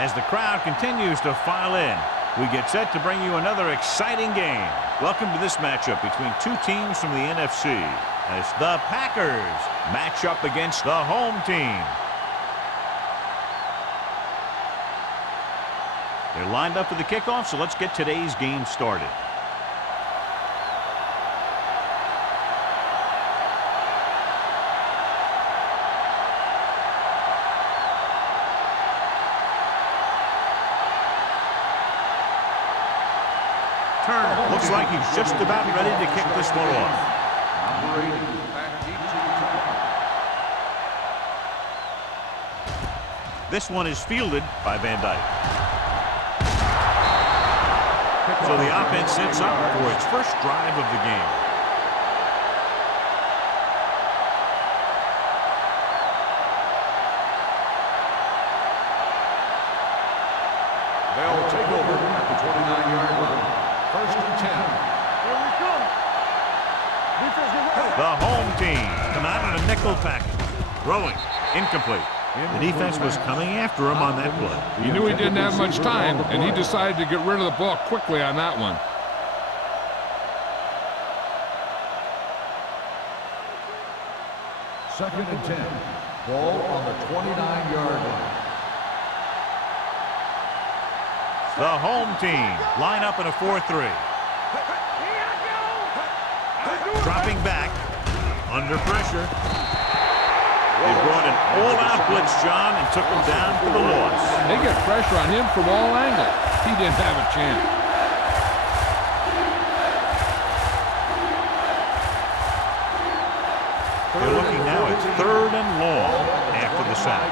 As the crowd continues to file in, we get set to bring you another exciting game. Welcome to this matchup between two teams from the NFC as the Packers match up against the home team. They're lined up for the kickoff, so let's get today's game started. Looks like he's just about ready to kick this one off. This one is fielded by Van Dyke. So the offense sets up for its first drive of the game. They'll take over at the 29-yard line. First and 10. Here we come. The home team come out in a nickel package. Throwing. Incomplete. The defense was coming after him on that play. He knew he didn't have much time, and he decided to get rid of the ball quickly on that one. Second and 10. Ball on the 29-yard line. The home team line up in a 4-3. Dropping back. Under pressure. They brought an all-out blitz, John, and took him down for the loss. They get pressure on him from all angles. He didn't have a chance. They're looking now at 3rd and long after the sack.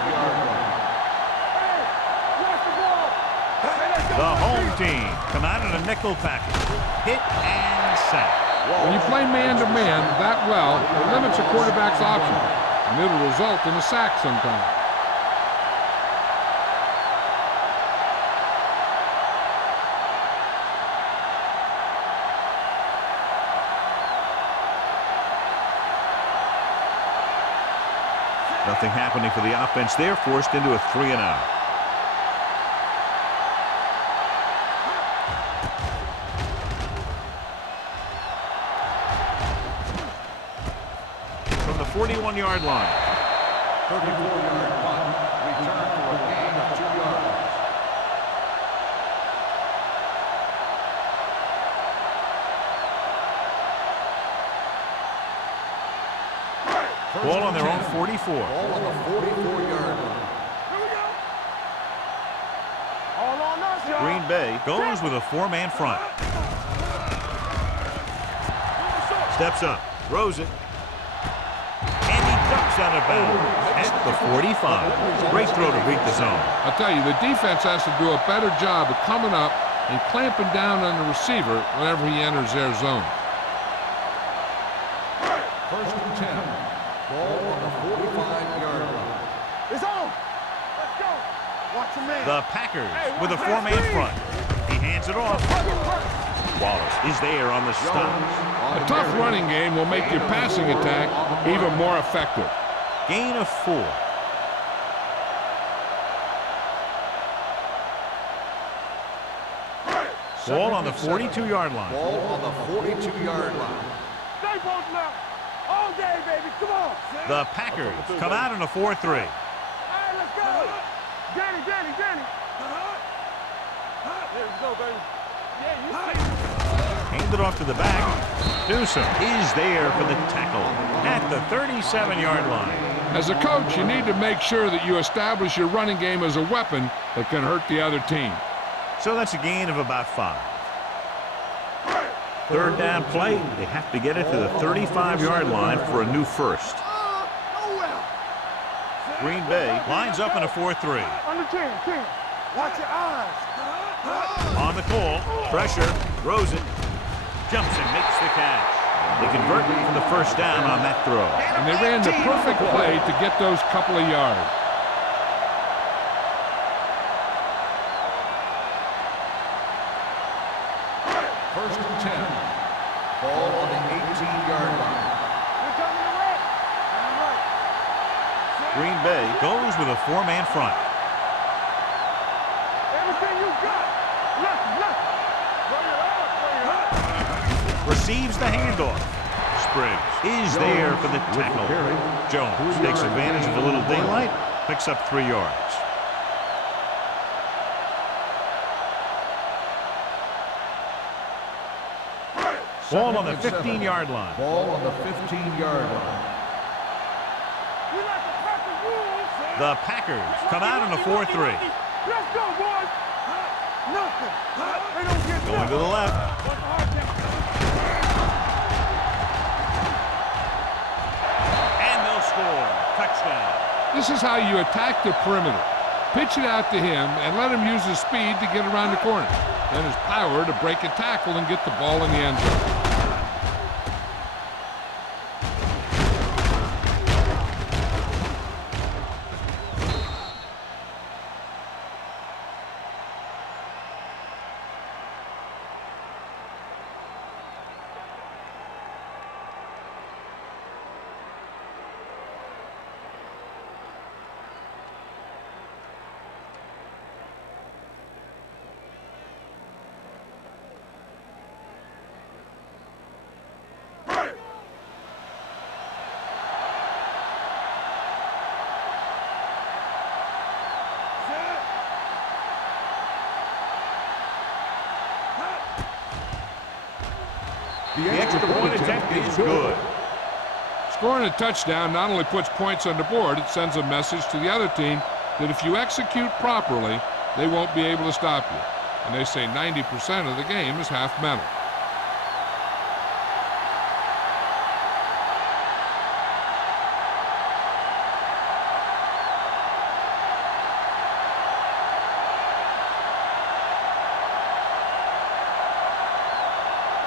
The home team come out in a nickel package. Hit and sack. When you play man-to-man that well, it limits a quarterback's options, and it'll result in a sack sometimes. Nothing happening for the offense there, forced into a 3-and-out. From the 41-yard line. 34-yard punt. Return for a gain of 2 yards. Ball on their own 44. Ball on the 44-yard line. All on us, y'all. Green Bay goes with a 4-man front. Steps up, throws it, and he ducks out of bounds at the 45. Great throw to beat the zone. I'll tell you, the defense has to do a better job of coming up and clamping down on the receiver whenever he enters their zone. First and 10. Ball on the 45-yard line. It's on. Let's go. Watch your man. The Packers with a 4-man front. He hands it off. Wallace is there on the stop. A tough running game will make your passing attack even more effective. Gain of 4. Ball on the 42-yard line. Ball on the 42-yard line. Stay both left. All day, baby. Come on. The Packers come out in a 4-3. All right, let's go. Danny. There we go, baby. Yeah, you see. Hand it off to the back. Newsom is there for the tackle at the 37-yard line. As a coach, you need to make sure that you establish your running game as a weapon that can hurt the other team. So that's a gain of about 5. 3rd down play. They have to get it to the 35-yard line for a new first. Green Bay lines up in a 4-3. Under 10. Watch your eyes. On the call, pressure, throws it, jumps and makes the catch. They convert for the first down on that throw. And they ran the perfect play to get those couple of yards. First and 10. Ball on the 18-yard line. You're coming to right. Green Bay goes with a 4-man front. receives the handoff. Spriggs is there for the tackle. Jones takes advantage of a little daylight, picks up 3 yards. Ball on the 15-yard line. Ball on the 15-yard line. The Packers come out in a 4-3. Let's go, boys. Nothing. They don't get Going to the left. And they'll score. Touchdown. This is how you attack the perimeter. Pitch it out to him and let him use his speed to get around the corner. Then his power to break a tackle and get the ball in the end zone. The extra point attempt is good. Scoring a touchdown not only puts points on the board, it sends a message to the other team that if you execute properly, they won't be able to stop you. And they say 90% of the game is half mental.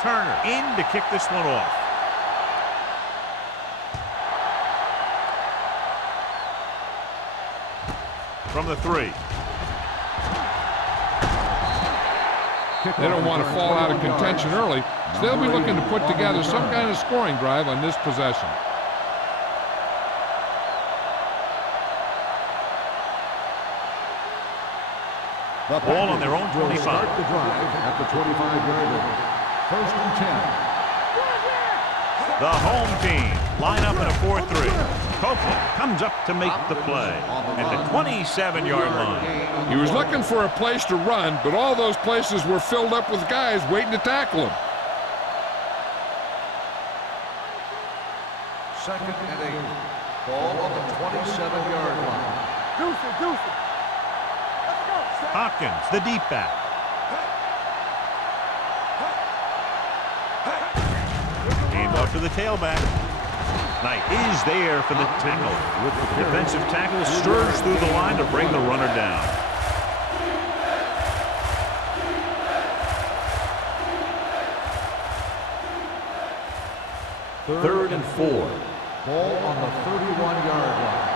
Turner in to kick this one off. From the 3. They don't want to fall out of contention early, so they'll be looking to put together some kind of scoring drive on this possession. The Ball on their own 25. Start the drive at the 25-yard line. 1st and 10. The home team line up in a 4-3. Copeland comes up to make the play at the 27-yard line. He was looking for a place to run, but all those places were filled up with guys waiting to tackle him. 2nd and 8. Ball on the 27-yard line. Deuce it. Let's go. Hopkins, the deep back. Hand off to the tailback. Knight is there for the tackle. Defensive tackle stirs through the line to bring the runner down. Third and 4. Ball on the 31-yard line.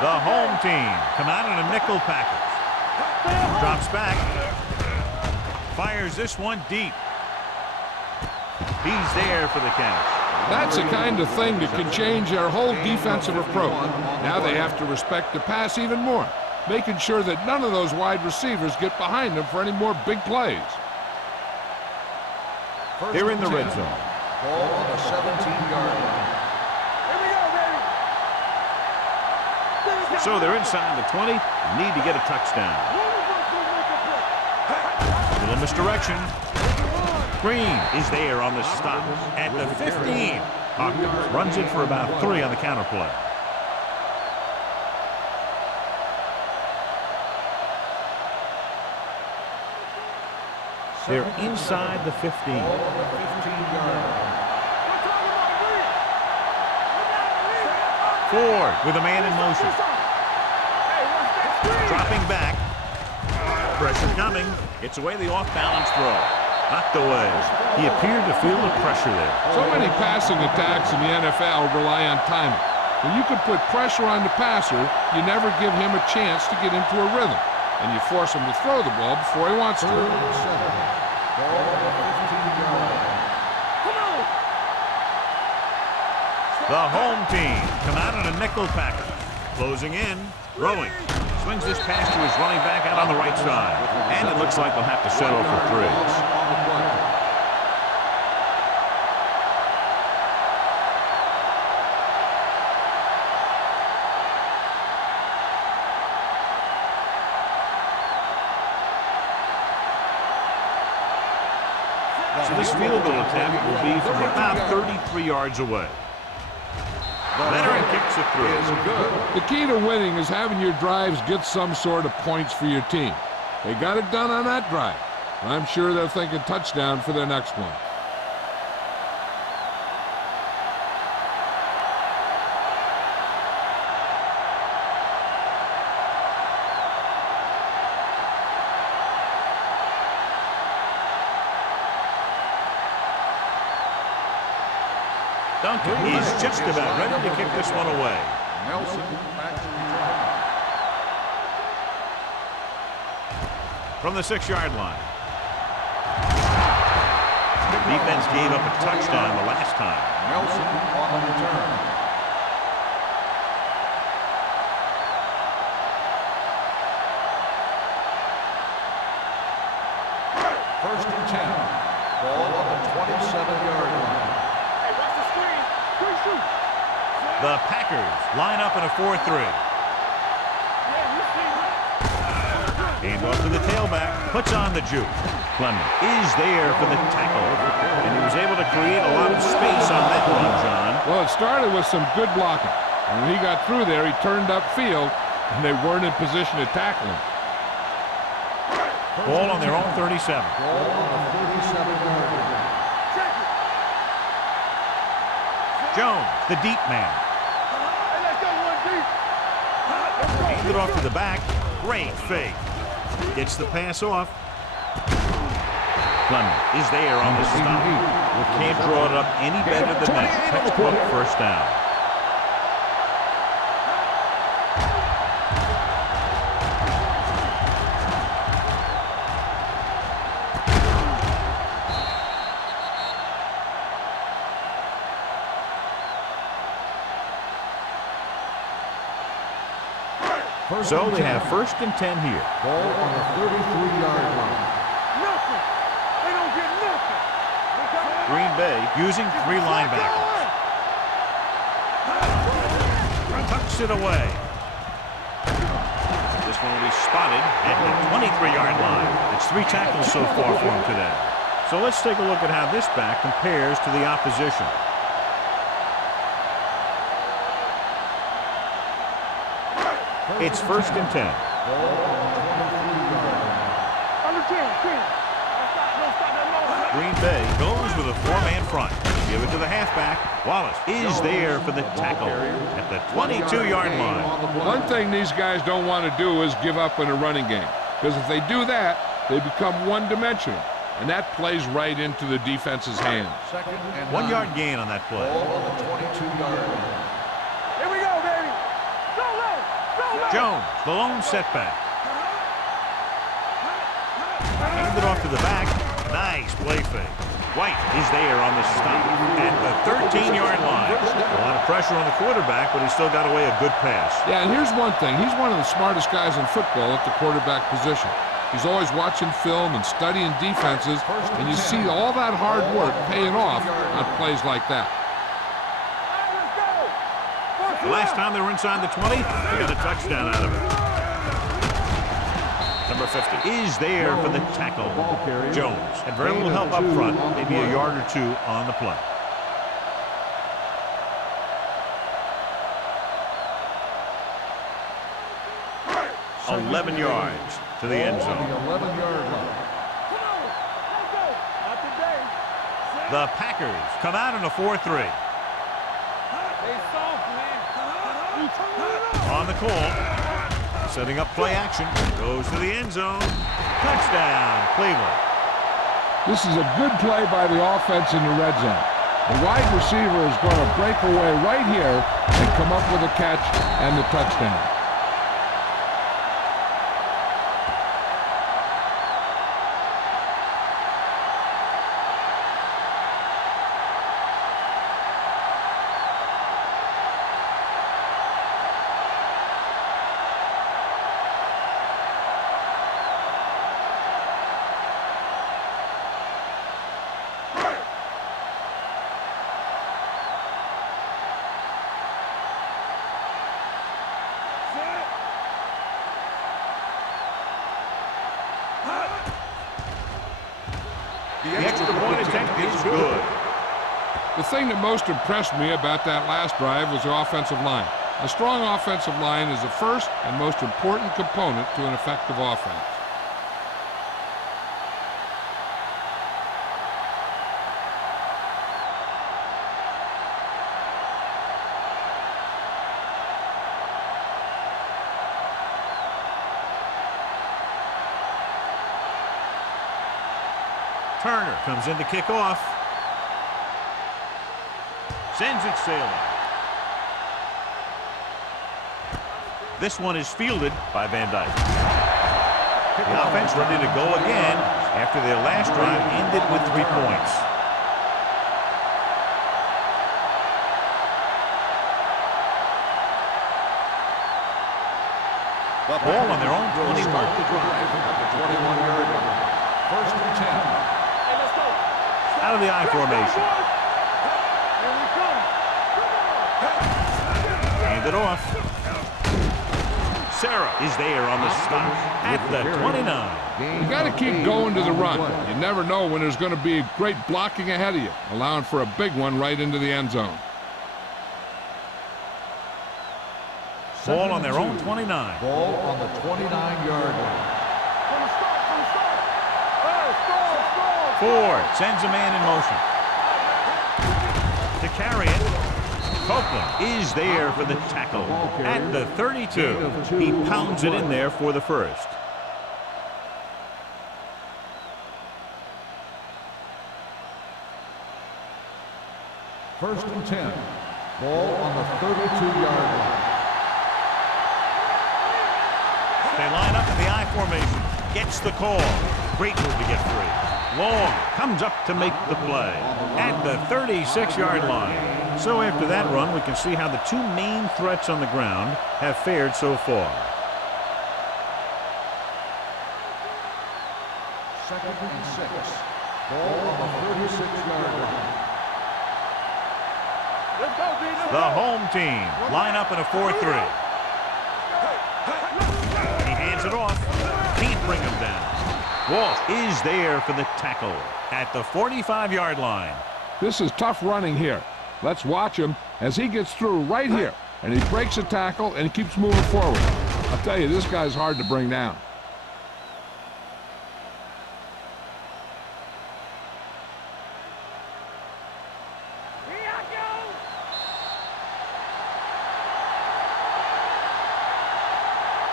The home team come out in a nickel package. Drops back. Fires this one deep. He's there for the catch. That's the kind of thing that can change their whole defensive approach. Now they have to respect the pass even more, making sure that none of those wide receivers get behind them for any more big plays. They're in the red zone. Ball on the 17-yard line. Here we go, baby. So they're inside the 20. Need to get a touchdown. Little misdirection. Green is there on the stop at the 15. Hopkins runs it for about 3 on the counter play. They're inside the 15. Ball on the 15-yard line. Ford with a man in motion. Dropping back. Pressure coming. Gets away the off-balance throw. Knocked away. He appeared to feel the pressure there. So many passing attacks in the NFL rely on timing. When you can put pressure on the passer, you never give him a chance to get into a rhythm, and you force him to throw the ball before he wants to. Ball on the 15-yard line. The home team come out in a nickel package. Closing in. Rowing. Swings this pass to his running back out on the right side. And it looks like they'll have to settle for 3. So this field goal attempt will be from about 33 yards away. Veteran kicks it through. The key to winning is having your drives get some sort of points for your team. They got it done on that drive. I'm sure they're thinking touchdown for their next one. Duncan is just about ready to kick this one away. Nelson back to return. From the 6-yard line. The defense gave up a touchdown the last time. Nelson on the return. First and 10. Ball on the 27-yard line. Hey, watch the screen. Quick shoot. The Packers line up in a 4-3. Hand off to the tailback, puts on the juke. Clement is there for the tackle, and he was able to create a lot of space on that one, John. Well, it started with some good blocking. And when he got through there, he turned upfield, and they weren't in position to tackle him. Ball on their own 37. Ball on the 37-yard line. Jones, the deep man. Hey, let's go one deep. Handed off to the back. Great fake. Gets the pass off. Clement is there on the stop. Well, can't draw it up any better than that. Textbook first down. So they have first and 10 here. Ball on the 33-yard line. Nothing. They don't get nothing. Green Bay using 3 linebackers. Tucks it away. This one will be spotted at the 23-yard line. It's 3 tackles so far for him today. So let's take a look at how this back compares to the opposition. It's first and 10. Under 10, 10. Green Bay goes with a 4-man front. Give it to the halfback. Wallace is there for the tackle at the 22-yard line. One thing these guys don't want to do is give up in a running game. Because if they do that, they become one-dimensional. And that plays right into the defense's hands. 1-yard gain on that play. Ball on the 22-yard line. Here we go, baby. Go low. Jones, the lone setback. Handed off to the back. Nice play fake. White is there on the stop at the 13-yard line. A lot of pressure on the quarterback, but he still got away a good pass. Yeah, and here's one thing. He's one of the smartest guys in football at the quarterback position. He's always watching film and studying defenses, and you see all that hard work paying off on plays like that. The last time they were inside the 20, they got a touchdown out of it. Number 50 is there for the tackle. Jones had very little help up front, maybe a yard or 2 on the play. Second 11 yards to the end zone. 11-yard line. The Packers come out in a 4-3. On the call, setting up play action, goes to the end zone. Touchdown, Cleveland. This is a good play by the offense in the red zone. The wide receiver is going to break away right here and come up with a catch and the touchdown. The extra point attempt is good. The thing that most impressed me about that last drive was the offensive line. A strong offensive line is the first and most important component to an effective offense. Turner comes in to kick off. Sends it sailing. This one is fielded by Van Dyke. The offense ready to go again after their last drive ended with 3 points. Ball on their own 21. The drive at the 21-yard line. First and 10. Out of the I formation. Hand it off. Sarah is there on the stop at the 29. You got to keep going to the run. You never know when there's going to be great blocking ahead of you, allowing for a big one right into the end zone. Ball on their own 29. Ball on the 29-yard line. Ford sends a man in motion. To carry it, Copeland is there for the tackle at the 32. He pounds it in there for the first. First and 10. Ball on the 32-yard line. They line up in the I formation. Gets the call. Great move to get free. Long comes up to make the play at the 36-yard line. So after that run, we can see how the two main threats on the ground have fared so far. Second and 6. Ball on the 36-yard line. The home team line up in a 4-3. He hands it off. Can't bring him down. Walsh is there for the tackle at the 45-yard line. This is tough running here. Let's watch him as he gets through right here. And he breaks a tackle and he keeps moving forward. I'll tell you, this guy's hard to bring down.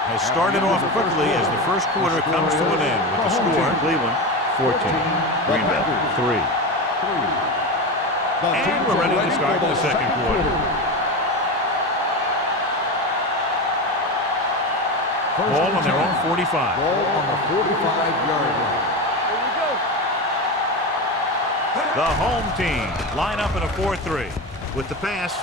Has started off quickly as the first quarter comes to an end with the score Cleveland 14, Green Bay 3. And we're ready to start the second quarter. Ball on their own 45. Ball on the 45-yard line. The home team line up in a 4-3 with the pass.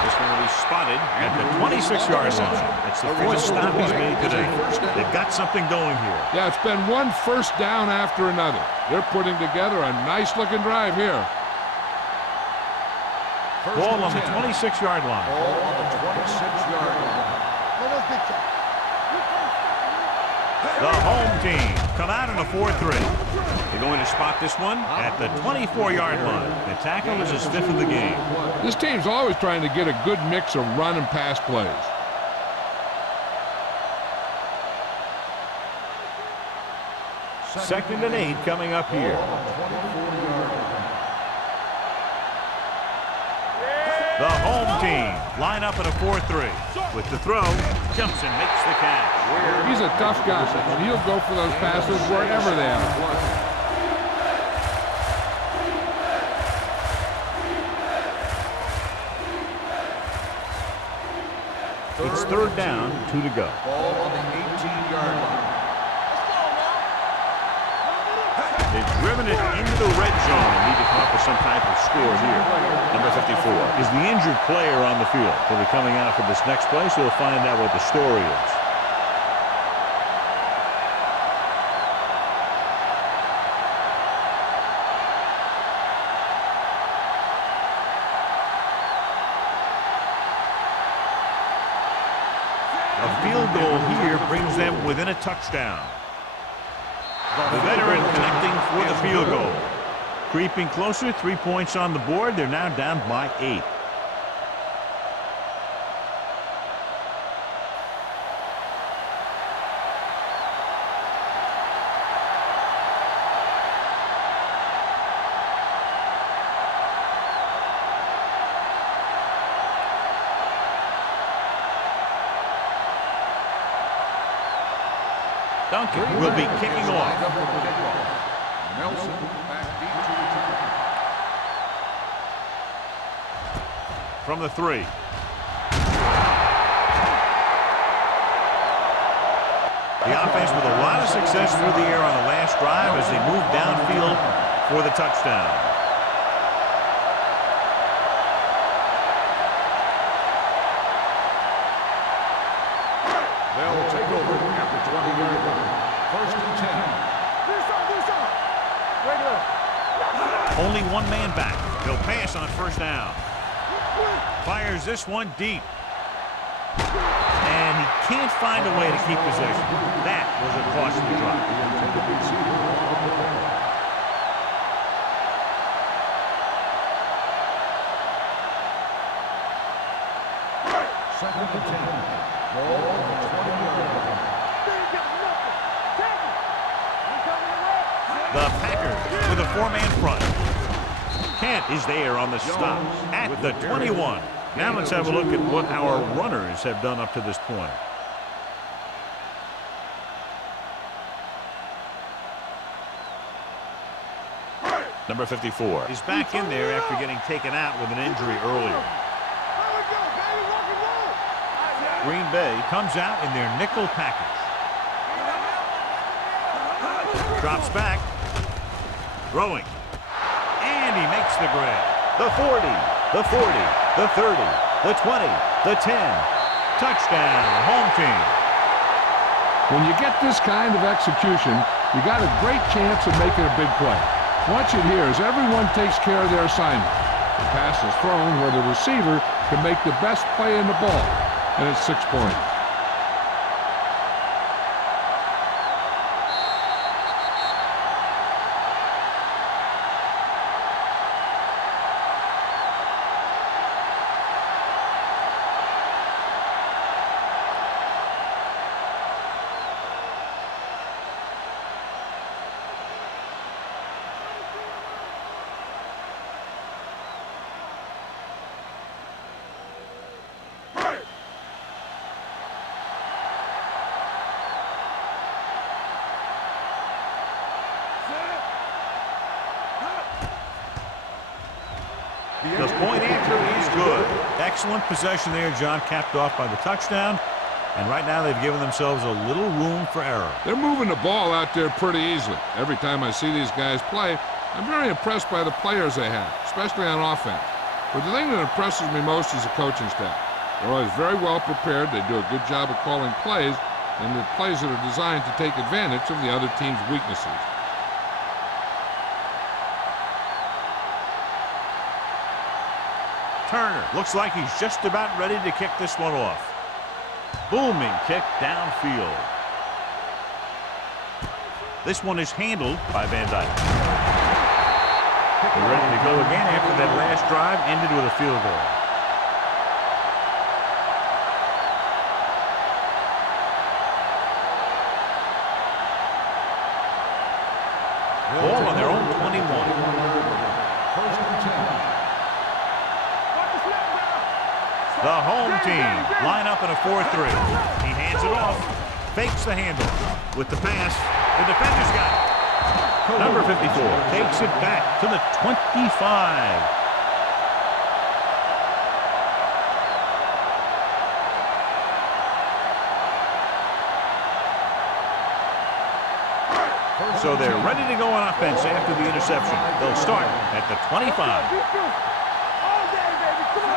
This one will be spotted at the 26-yard line. That's the fourth stop he's made today. They've got something going here. Yeah, it's been one first down after another. They're putting together a nice-looking drive here. Ball on the 26-yard line. Ball on the 26-yard line. The home team come out in a 4-3. They're going to spot this one at the 24-yard line. The tackle is his fifth of the game. This team's always trying to get a good mix of run and pass plays. Second and 8 coming up here. The home team line up in a 4-3. With the throw, jumps and makes the catch. He's a tough guy, and he'll go for those passes wherever they are. It's third down, 2 to go. Ball on the 18-yard line. They've driven it into the red zone and need to come up with some type of score here. Number 54 is the injured player on the field. He'll be coming out for this next play, so we'll find out what the story is. A field goal here brings them within a touchdown. The veteran connecting for the field goal. Creeping closer, 3 points on the board. They're now down by 8. Duncan will be kicking off. Nelson back deep to return. From the 3. The offense with a lot of success through the air on the last drive as they move downfield for the touchdown. They'll take over at the 20-yard line. First and 10. Only one man back. He'll pass on first down. Fires this one deep. And he can't find a way to keep possession. That was a costly drop. Second and 10. Ball on the 20-yard line. The Packers with a 4-man front. Kent is there on the stop at the 21. Now let's have a look at what our runners have done up to this point. Number 54 is back in there after getting taken out with an injury earlier. Green Bay comes out in their nickel package. Drops back. Throwing. And he makes the grab. The 40, the 40, the 30, the 20, the 10. Touchdown, home team. When you get this kind of execution, you got a great chance of making a big play. Watch it here as everyone takes care of their assignment. The pass is thrown where the receiver can make the best play in the ball, and it's 6 points. The point after is good. Excellent possession there, John, capped off by the touchdown. And right now they've given themselves a little room for error. They're moving the ball out there pretty easily. Every time I see these guys play, I'm very impressed by the players they have, especially on offense. But the thing that impresses me most is the coaching staff. They're always very well prepared. They do a good job of calling plays, and the plays that are designed to take advantage of the other team's weaknesses. Turner looks like he's just about ready to kick this one off. Booming kick downfield. This one is handled by Van Dyke. They're ready to go again after that last drive ended with a field goal. Ball on their own 21. First and 10. The home team line up in a 4-3. He hands it off, fakes the handle. With the pass, the defender's got it. Number 54 takes it back to the 25. So they're ready to go on offense after the interception. They'll start at the 25.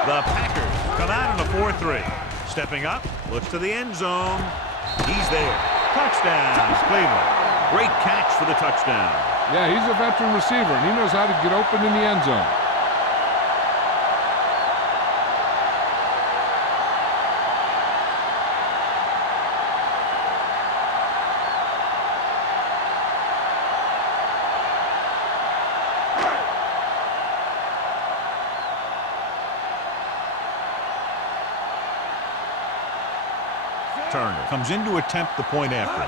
The Packers come out in a 4-3. Stepping up, looks to the end zone. He's there. Touchdown, Cleveland. Great catch for the touchdown. Yeah, he's a veteran receiver, and he knows how to get open in the end zone. returner. Comes in to attempt the point after.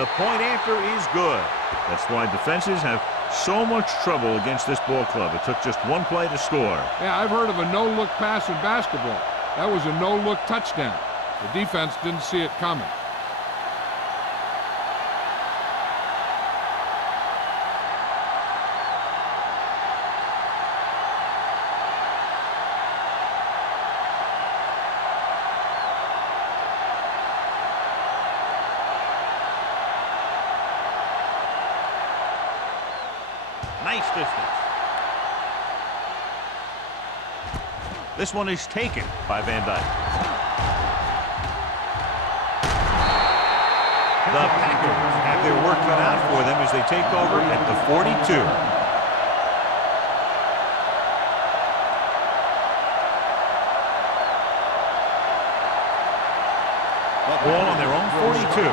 The point after is good. That's why defenses have so much trouble against this ball club. It took just one play to score. Yeah, I've heard of a no-look pass in basketball. That was a no-look touchdown. The defense didn't see it coming. Nice distance. This one is taken by Van Dyke. The Packers have their work cut out for them as they take over at the 42. Ball on their own 42.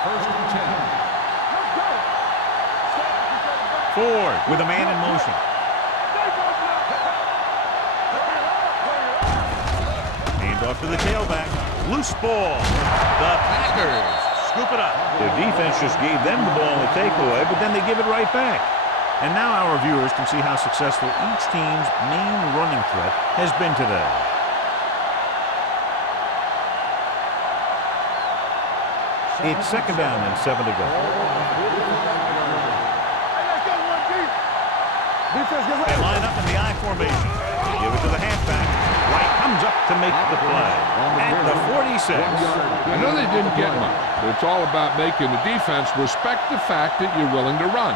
First and 10. Ford with a man in motion. Hand off to the tailback. Loose ball. The Packers scoop it up. Their defense just gave them the ball in the takeaway, but then they give it right back. And now our viewers can see how successful each team's main running threat has been today. It's second down and 7 to go. They line up in the I formation. They give it to the halfback. White comes up to make the play. At the 46. I know they didn't get much, but it's all about making the defense respect the fact that you're willing to run.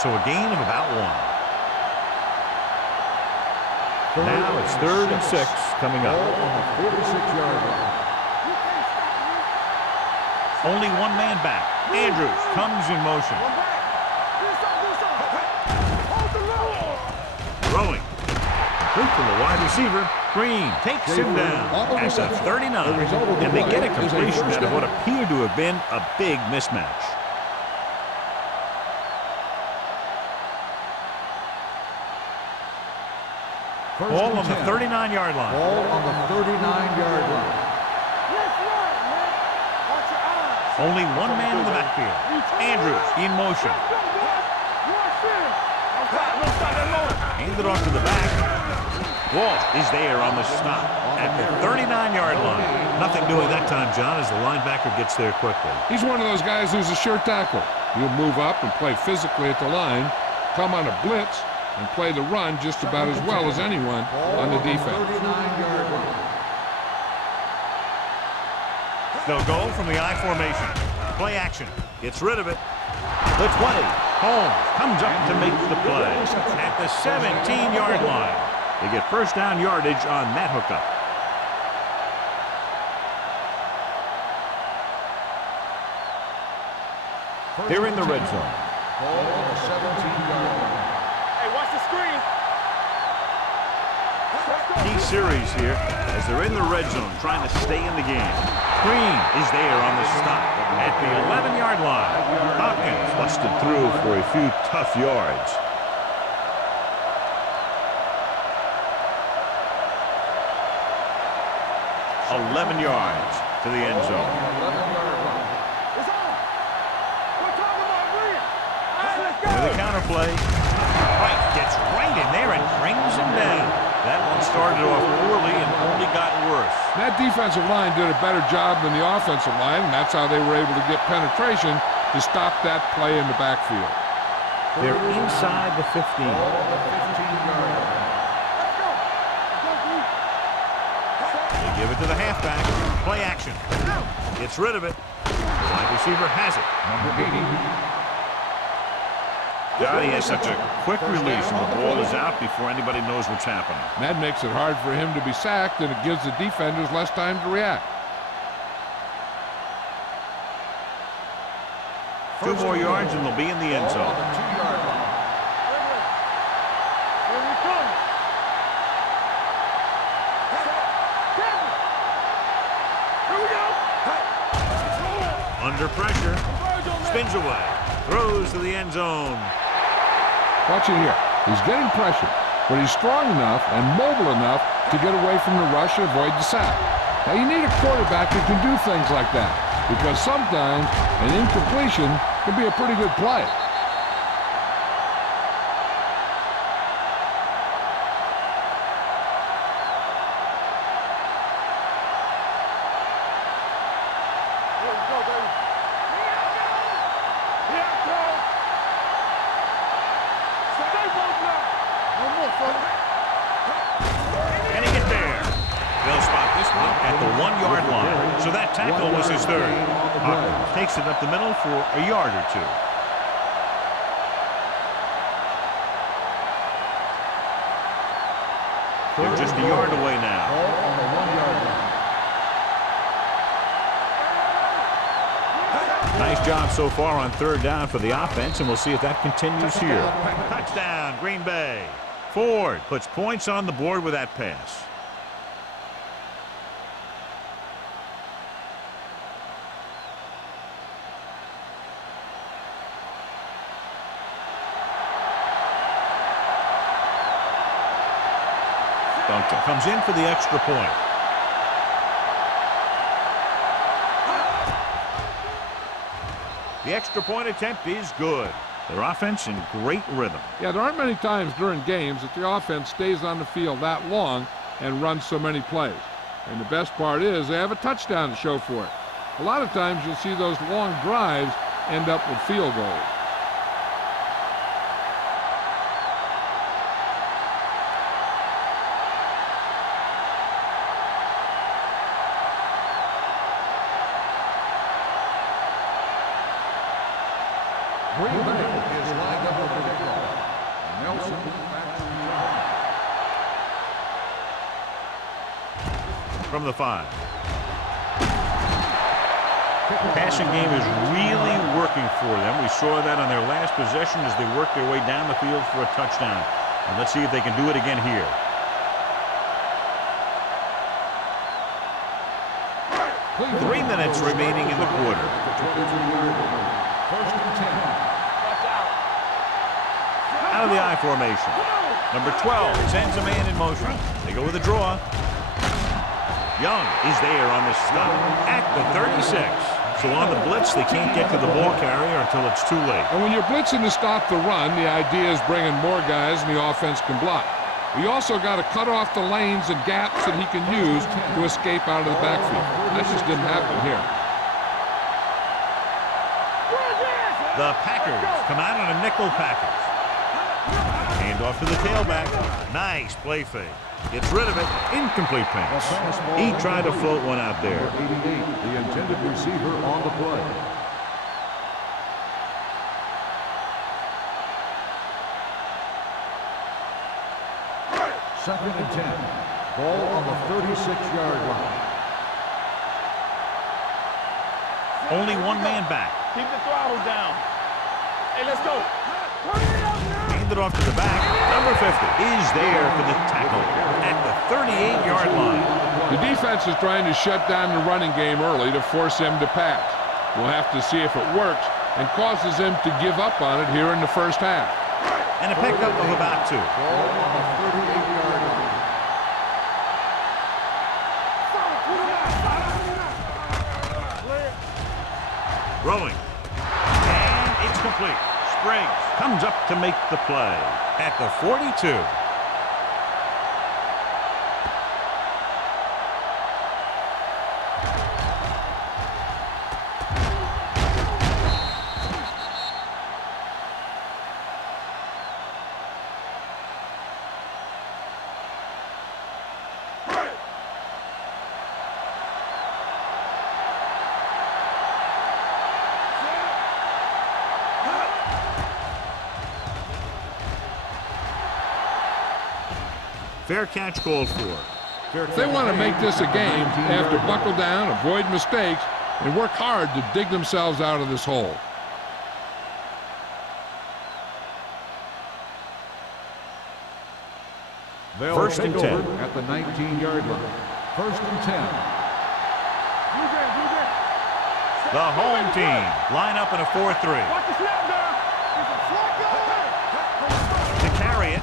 So a gain of about 1. Now it's 3rd and 6 coming up. On the 46-yard line. Only one man back. Andrews comes in motion. Throwing. Quick from the wide receiver. Green takes him down at the 39. And they get a completion out of what appeared to have been a big mismatch. Ball on the 39-yard line. Ball on the 39-yard line. Only one man in the backfield. Andrews in motion. Handed off to the back. Walt is there on the stop at the 39-yard line. Nothing doing that time, John, as the linebacker gets there quickly. He's one of those guys who's a sure tackler. He'll move up and play physically at the line, come on a blitz, and play the run just about as well as anyone on the defense. 39-yard line. They'll go from the I formation. Play action. Gets rid of it. The 20. Holmes comes up to make the play at the 17-yard line. They get first down yardage on that hookup. They're in the red zone. Ball on the 17-yard line. Hey, watch the screen. Key series here as they're in the red zone trying to stay in the game. Green is there on the stop at the 11-yard line. Hopkins busted through for a few tough yards. $11 yards to the end zone. 11-yard line. It's on. We're talking about Green. All right, let's go. With a counterplay, White gets right in there and brings him down. That one started off poorly and only got worse. That defensive line did a better job than the offensive line, and that's how they were able to get penetration to stop that play in the backfield. They're inside the 15. Ball on the 15-yard line. Let's go. Let's go, Green. They give it to the halfback. Play action. Gets rid of it. Wide receiver has it. Number 80. Johnny has such a quick release and the ball is out before anybody knows what's happening. That makes it hard for him to be sacked, and it gives the defenders less time to react. 2 more yards and they'll be in the end Ball on zone. the 2-yard line. Here we come. Here we go. Under pressure. Spins away. Throws to the end zone. Watch it here. He's getting pressure, but he's strong enough and mobile enough to get away from the rush and avoid the sack. Now, you need a quarterback who can do things like that, because sometimes an incompletion can be a pretty good play. Can he get there? They'll spot this one at the 1-yard line. So that tackle was his third. Hawkins takes it up the middle for a yard or two. They're just a yard away now. Ball on the 1-yard line. Nice job so far on third down for the offense, and we'll see if that continues here. Touchdown, Green Bay. Ford puts points on the board with that pass. Duncan comes in for the extra point. The extra point attempt is good. Their offense in great rhythm. Yeah, there aren't many times during games that the offense stays on the field that long and runs so many plays. And the best part is they have a touchdown to show for it. A lot of times you'll see those long drives end up with field goals. Green Bay is lined up for the kickoff. Nelson back to the line. From the 5. Passing game is really working for them. We saw that on their last possession as they worked their way down the field for a touchdown. And let's see if they can do it again here. Three minutes remaining in the quarter. First and 10. Out of the I formation. Number 12 sends a man in motion. They go with a draw. Young is there on the stop at the 36. So on the blitz, they can't get to the ball carrier until it's too late. And when you're blitzing to stop the run, the idea is bringing more guys and the offense can block. We also got to cut off the lanes and gaps that he can use to escape out of the backfield. That just didn't happen here. The Packers come out on a nickel package. Hand off to the tailback. Nice play fake. Gets rid of it. Incomplete pass. He tried to float one out there. 88, the intended receiver on the play. Second and 10. Ball on the 36-yard line. Only one man back. Keep the throttle down. Hey, let's go. Handed off to the back. Number 50 is there for the tackle at the 38-yard line. The defense is trying to shut down the running game early to force him to pass. We'll have to see if it works and causes him to give up on it here in the first half. And a pickup of about 2. Ball on the 38-yard line. Throwing. And it's complete. Spriggs comes up to make the play at the 42. Fair catch called for. If they want to make this a game, they have to buckle down, avoid mistakes, and work hard to dig themselves out of this hole. They'll First and take 10. over at the 19-yard line. First and 10. The home team line up in a 4-3. Watch the snap down. To carry it.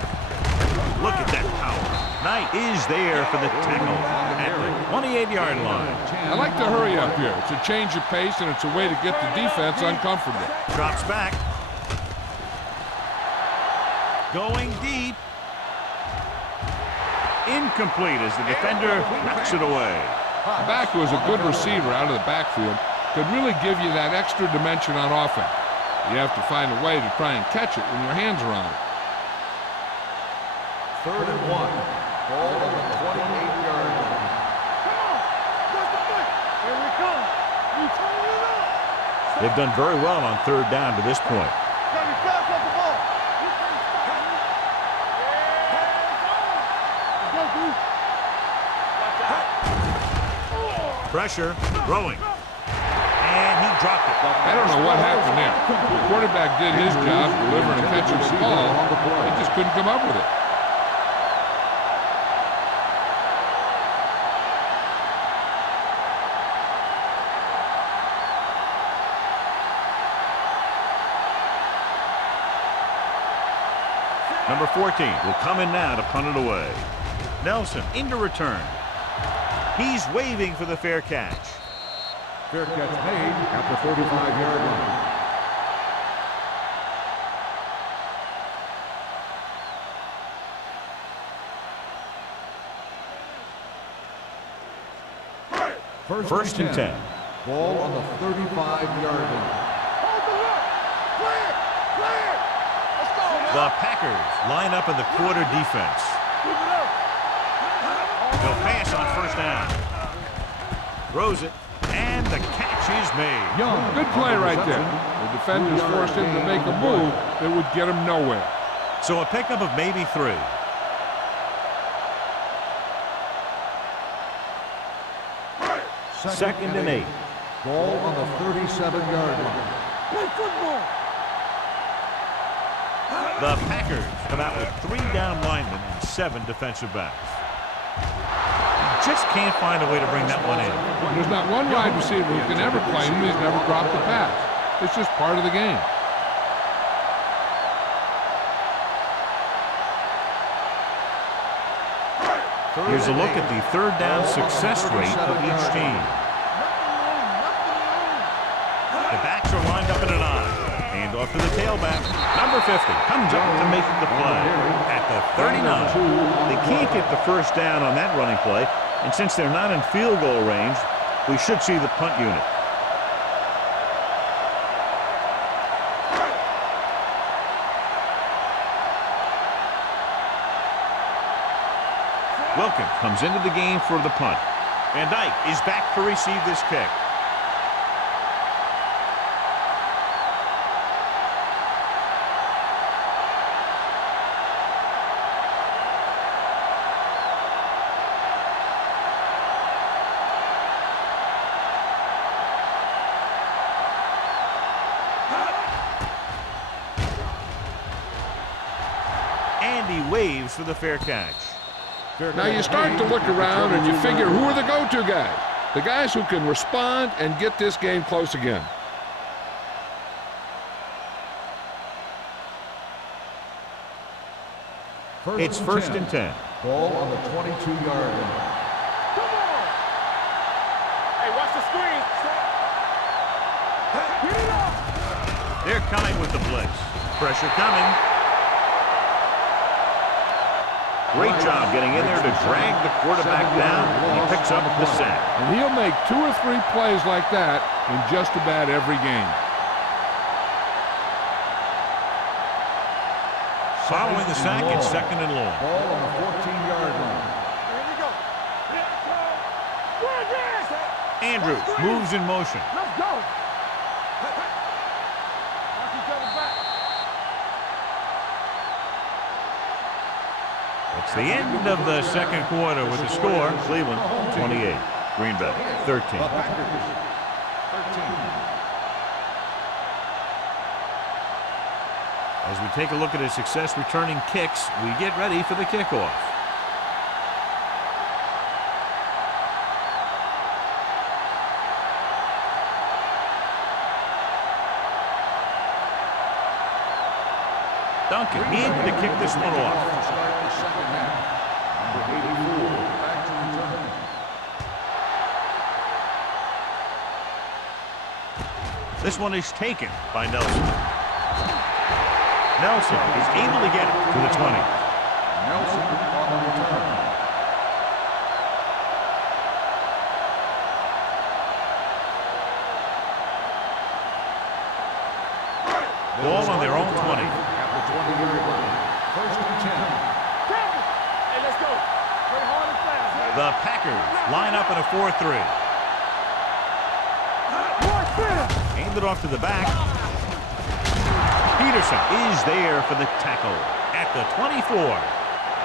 Look at that power. Knight is there for the tackle at the 28-yard line. I like to hurry up here. It's a change of pace, and it's a way to get the defense uncomfortable. Drops back. Going deep. Incomplete as the defender knocks it away. The back, who is a good receiver out of the backfield, could really give you that extra dimension on offense. You have to find a way to try and catch it when your hands are on it. 3rd and 1. Ball on the 28-yard line. Come on! Just the play! Here we come! You turn it up! They've done very well on 3rd down to this point. Gotta be fast off the ball! You can't stop me! Let's go, dude! Pressure, throwing. And he dropped it. I don't know what happened there. The quarterback did his job, delivering and catching the ball. He just couldn't come up with it. Number 14 will come in now to punt it away. Nelson into return. He's waving for the fair catch. Fair catch made at the 35-yard line. First and 10. Ball on the 35-yard line. Hold the look! Clear! Clear! Let's go, man! The Packers line up in the quarter defense. Keep it up! They'll pass on 1st down. Throws it, and the catch is made. Young. Good play right there. The defenders forced him to make a move that would get him nowhere. So a pickup of maybe 3. Second and 8. Ball on the 37-yard line. Play football! The Packers come out with 3 down linemen and 7 defensive backs. Just can't find a way to bring that one in. There's not one wide receiver who can ever claim he's never dropped a pass. It's just part of the game. Here's a look at the 3rd down success rate of each team. The backs are lined up in an eye. Hand off to the tailback. Number 50 comes up to make the play. At the 39, they can't get the 1st down on that running play, and since they're not in field goal range, we should see the punt unit. Wilkins comes into the game for the punt. Van Dyke is back to receive this kick. And he waves for the fair catch. Now you start to look around and you figure, who are the go-to guys? The guys who can respond and get this game close again. It's 1st and 10. Ball on the 22-yard line. Come on! Hey, watch the screen! Get it up! They're coming with the blitz. Pressure coming. Great job getting in there to drag the quarterback down. He picks up the sack. And he'll make 2 or 3 plays like that in just about every game. Following the sack, it's 2nd and long. Ball on the 14-yard line. Here we go! We're there! Andrews moves in motion. Let's go! Watch each other back. It's the end of the 2nd quarter with the score. Cleveland 28, Green Bay 13. The Packers 13. As we take a look at his success returning kicks, we get ready for the kickoff. Duncan needed to kick this one off. To start the second half. Number This one is taken by Nelson. Nelson is able to get it to the 20. Nelson on the return. Ball on their own 20. At the 20-yard line. First and 10. Hey, let's go. Play hard and fast, man. The Packers line up in a 4-3. Hand it off to the back. Peterson is there for the tackle at the 24.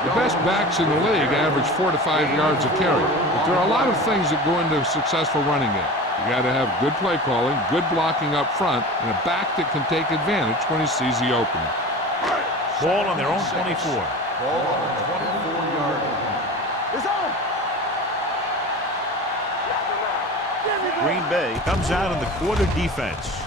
The best backs in the league average 4 to 5 yards a carry. But there are a lot of things that go into a successful running game. You got to have good play calling, good blocking up front, and a back that can take advantage when he sees the opening. Ball on their own 24. Ball on the 24-yard line. It's on. Green Bay comes out in the quarter defense.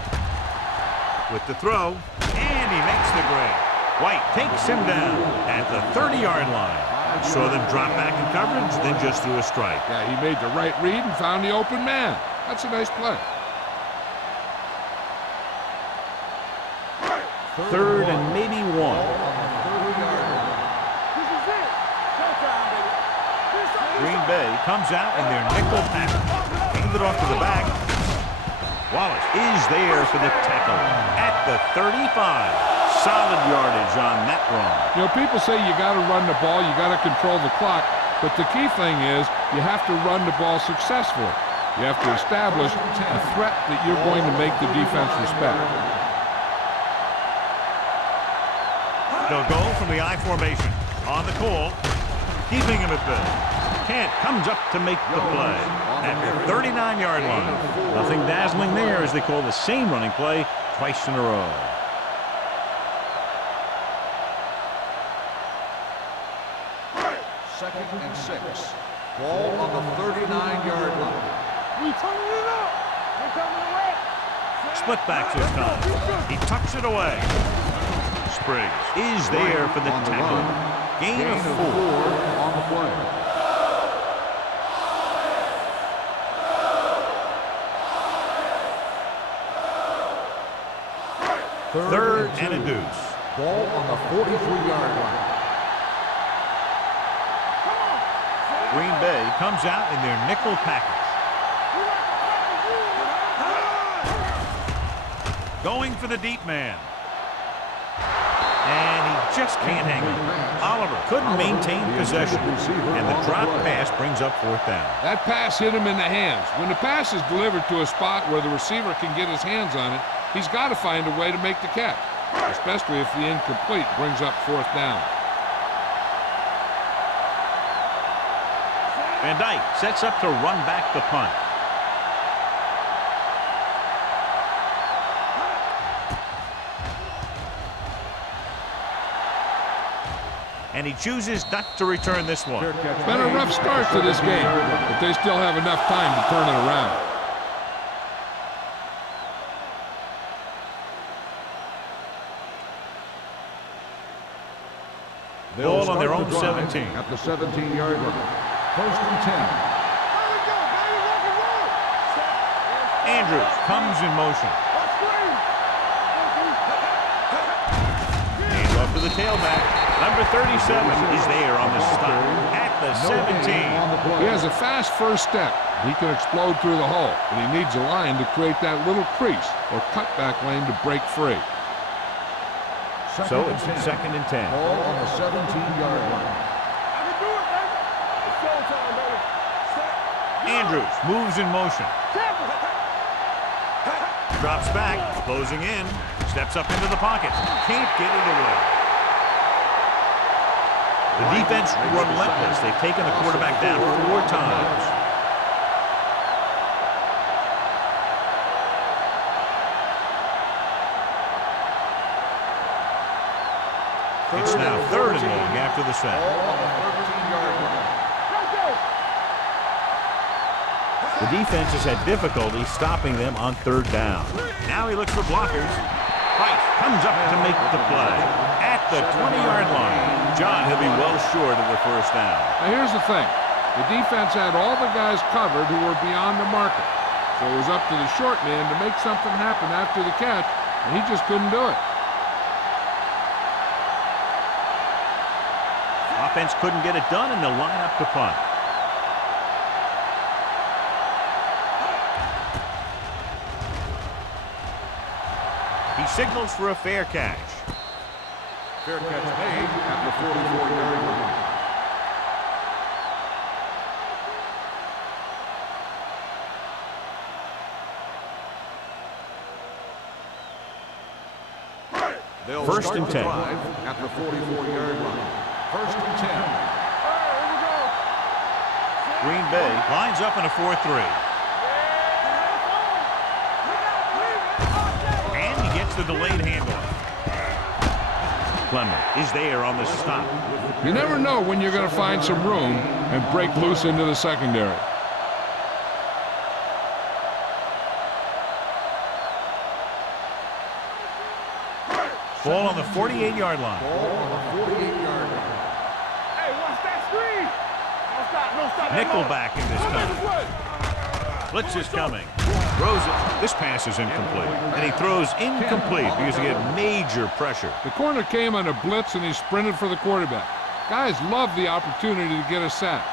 With the throw, and he makes the grab. White takes him down at the 30-yard line. Saw them drop back in coverage, then just threw a strike. Yeah, he made the right read and found the open man. That's a nice play. Third and maybe one. This is it. Showtime, baby. Green Bay comes out in their nickel package. Hand it off to the back. Wallace is there for the tackle at the 35. Solid yardage on that run. You know, people say you got to run the ball, you got to control the clock, but the key thing is you have to run the ball successfully. You have to establish a threat that you're going to make the defense respect. They'll go from the I formation on the call, keeping him at bay. Kent comes up to make the play at the 39-yard line. Nothing dazzling there as they call the same running play twice in a row. Second and 6. Ball on the 39-yard line. We turning it up. We're coming away. Split back this time. He tucks it away. Spriggs is there for the On the tackle. run. Gain of 4. On the play. Third and a deuce. Ball on the 43-yard line. Green Bay comes out in their nickel package. Going for the deep man. And he just can't hang it. Oliver couldn't maintain possession. And the drop pass brings up fourth down. That pass hit him in the hands. When the pass is delivered to a spot where the receiver can get his hands on it, he's got to find a way to make the catch, especially if the incomplete brings up fourth down. Van Dyke sets up to run back the punt. And he chooses not to return this one. It's been a rough start to this game, but they still have enough time to turn it around. Ball on their own 17. At the 17-yard line. First and 10. Andrews comes in motion. Hands off to the tailback. Number 37 is there on the stop at the 17. He has a fast first step. He can explode through the hole, but he needs a line to create that little crease or cutback lane to break free. So it's second and 10. Ball on the 17-yard line. Andrews moves in motion. Drops back, closing in. Steps up into the pocket. Can't get it away. The defense relentless. They've taken the quarterback down 4 times. It's now third and long after the sack. Ball on the 13-yard line. The defense has had difficulty stopping them on third down. Now he looks for blockers. Price comes up to make the play at the 20-yard line. John, he'll be well short of the first down. Now here's the thing. The defense had all the guys covered who were beyond the marker. So it was up to the short man to make something happen after the catch, and he just couldn't do it. Offense couldn't get it done, and they'll line up to punt. He signals for a fair catch. Fair catch made at the 44-yard line. They'll First and 10. At the 44-yard line. First and 10. Green Bay lines up in a 4-3. And he gets the delayed handoff. Clement is there on the stop. You never know when you're going to find some room and break loose into the secondary. Ball on the 48-yard line. Ball on the 48-yard line. Hey, watch that screen. Don't stop. Nickelback in this time. Blitz is coming. Throws it. This pass is incomplete. And he throws incomplete because he had major pressure. The corner came on a blitz, and he sprinted for the quarterback. Guys love the opportunity to get a sack.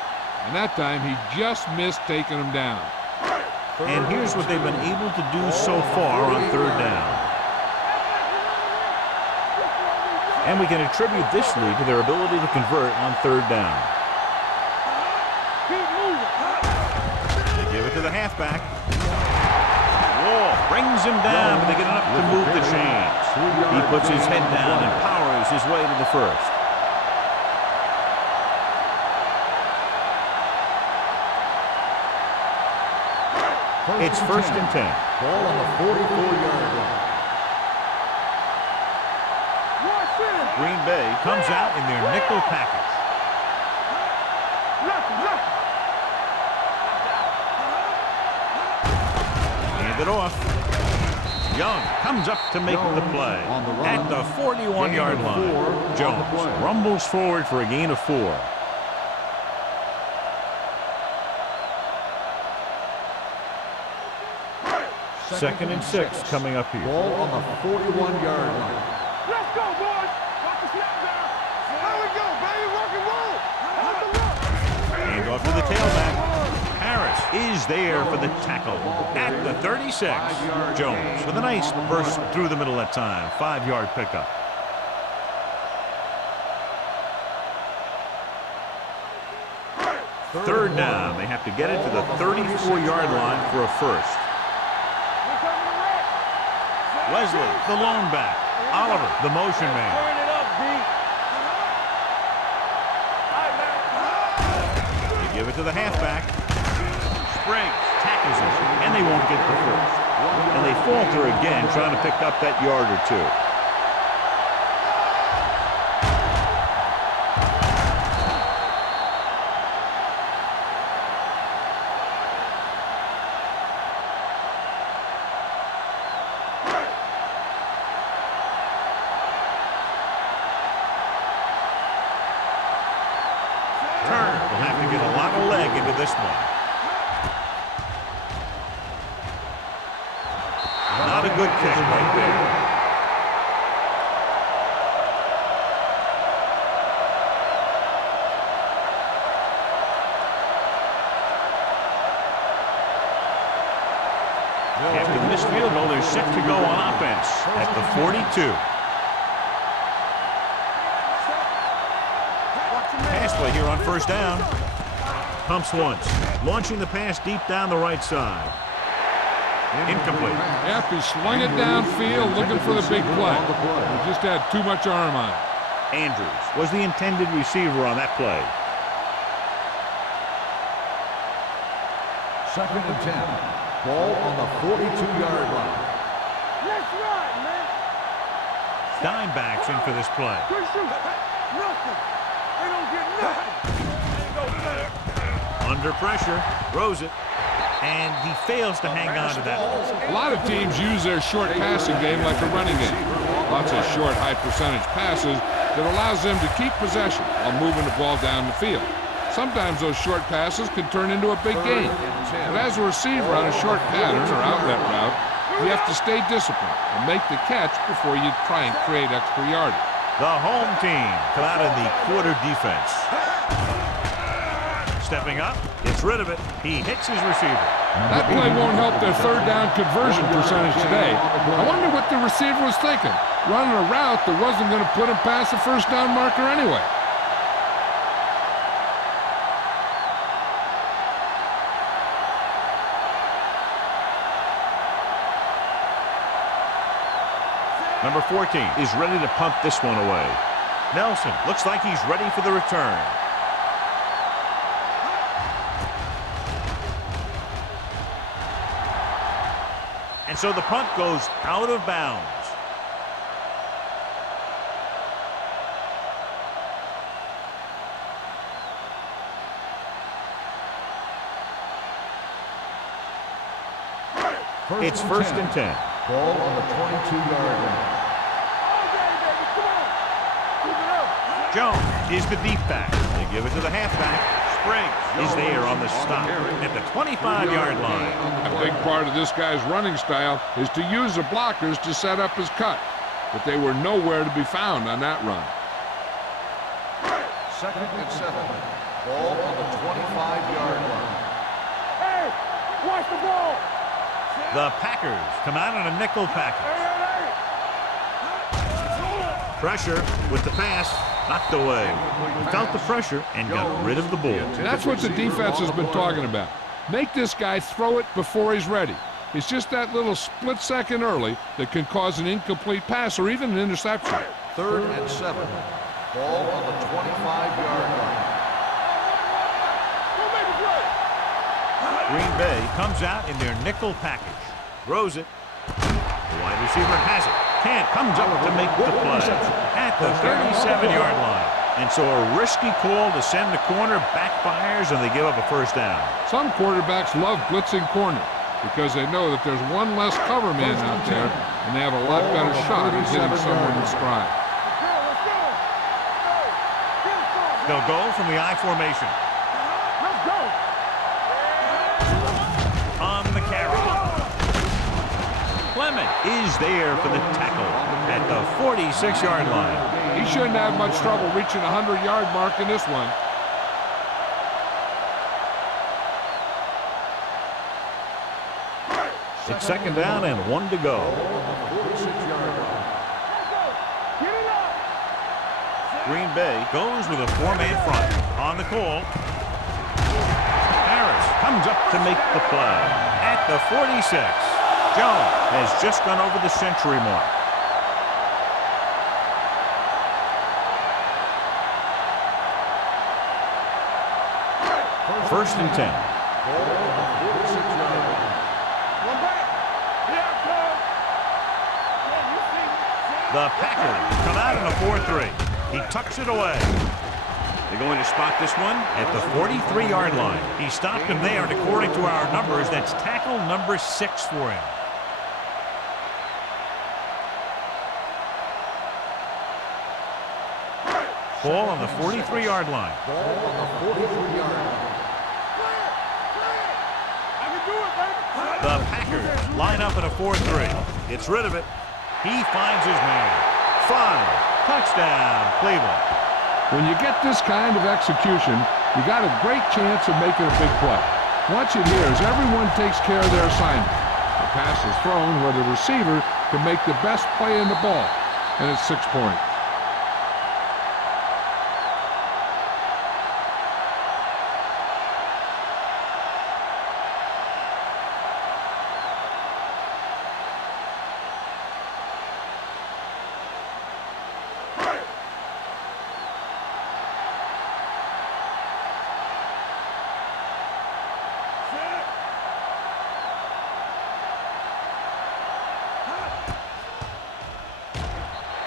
And that time, he just missed taking him down. And here's what they've been able to do so far on third down. And we can attribute this lead to their ability to convert on third down. They give it to the halfback. Wall brings him down, but they get enough to move the chains. He puts his head down and powers his way to the first. It's first and 10. Ball on the 44-yard line. Green Bay comes out in their nickel package. Hand it off. Young comes up to make the play. At the 41-yard line, Jones rumbles forward for a gain of 4. Second and 6 coming up here. Ball on the 41-yard line. Let's go, boys. Watch the snap down. There we go, baby. Rock and roll. Hand off to the tailback. Harris is there for the tackle. At the 36, Jones with a nice burst through the middle that time. 5-yard pickup. Third down. They have to get it to the 34-yard line for a first. Wesley, the lone back. Oliver, the motion man. Turn it up, D. They give it to the halfback. Springs tackles it, and they won't get the first. And they falter again, trying to pick up that yard or two. Turner will have to get a lot of leg into this one. Not a good kick right there. After this field goal, they're set to go on offense at the 42. Pass play here on first down. Pumps once. Launching the pass deep down the right side. Incomplete. Yep, he swung it downfield looking for the big play. He just had too much arm on it. Andrews was the intended receiver on that play. Second and 10. Ball on the 42-yard line. Let's ride, man. Dime backs in for this play. Good shoot. Nothing. They don't get nothing. Ain't no better. Under pressure, throws it, and he fails to hang on to that one. A lot of teams use their short passing game like a running game. Lots of short, high-percentage passes that allows them to keep possession while moving the ball down the field. Sometimes those short passes can turn into a big gain. But as a receiver on a short pattern or outlet route, you have to stay disciplined and make the catch before you try and create extra yardage. The home team come out in the quarter defense. Stepping up, gets rid of it. He hits his receiver. That play won't help their third down conversion percentage today. I wonder what the receiver was thinking, running a route that wasn't going to put him past the first down marker anyway. Number 14 is ready to punt this one away. Nelson looks like he's ready for the return. And so the punt goes out of bounds. It's first and 10. Ball on the 22-yard line. Jones is the deep back. They give it to the halfback. Spriggs is there on the stop at the 25-yard line. A big part of this guy's running style is to use the blockers to set up his cut, but they were nowhere to be found on that run. Second and 7. Ball on the 25-yard line. Hey, watch the ball. The Packers come out in a nickel package. Pressure with the pass, knocked away. He felt the pressure and got rid of the ball. That's what the defense has been talking about. Make this guy throw it before he's ready. It's just that little split second early that can cause an incomplete pass or even an interception. Third and 7. Ball on the 25-yard line. Green Bay comes out in their nickel package. Throws it. The wide receiver has it. Can't. Comes up to make the play at the 37-yard line. And so a risky call to send the corner backfires and they give up a first down. Some quarterbacks love blitzing corner because they know that there's one less cover man out there and they have a lot better shot at hitting someone in stride. They'll go from the I formation. Let's go. On the carry. Clement is there for the tackle at the 46-yard line. He shouldn't have much trouble reaching the 100-yard mark in this one. It's second down and 1 to go. Green Bay goes with a 4-man front. On the call. Harris comes up to make the play at the 46. Jones has just gone over the century mark. First and 10. The Packers come out in a 4-3. He tucks it away. They're going to spot this one at the 43-yard line. He stopped him there, and according to our numbers, that's tackle number 6 for him. Ball on the 43-yard line. Ball on the 43-yard line. The Packers line up in a 4-3. Gets rid of it. He finds his man. 5. Touchdown, Cleveland. When you get this kind of execution, you got a great chance of making a big play. Watch it here as everyone takes care of their assignment. The pass is thrown where the receiver can make the best play in the ball, and it's 6 points.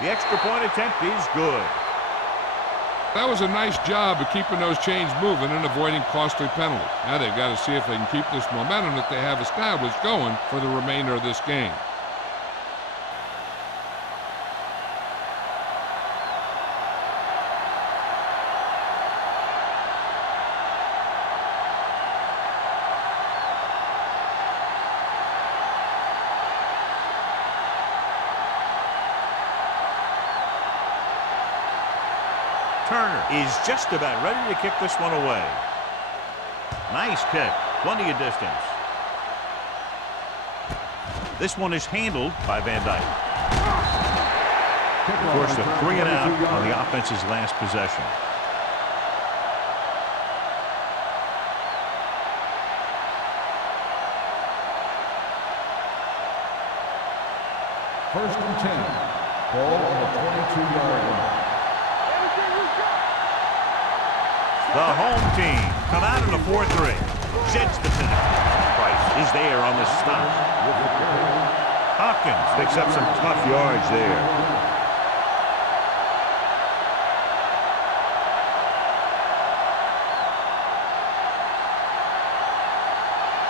The extra point attempt is good. That was a nice job of keeping those chains moving and avoiding costly penalties. Now they've got to see if they can keep this momentum that they have established going for the remainder of this game. is just about ready to kick this one away. Nice kick. Plenty of distance. This one is handled by Van Dyke. Of course, the 3 and out on the offense's last possession. First and 10. Ball on the 22-yard line. The home team come out in a 4-3. Jets the finish. Price is there on the stop. Hopkins picks up some tough yards there.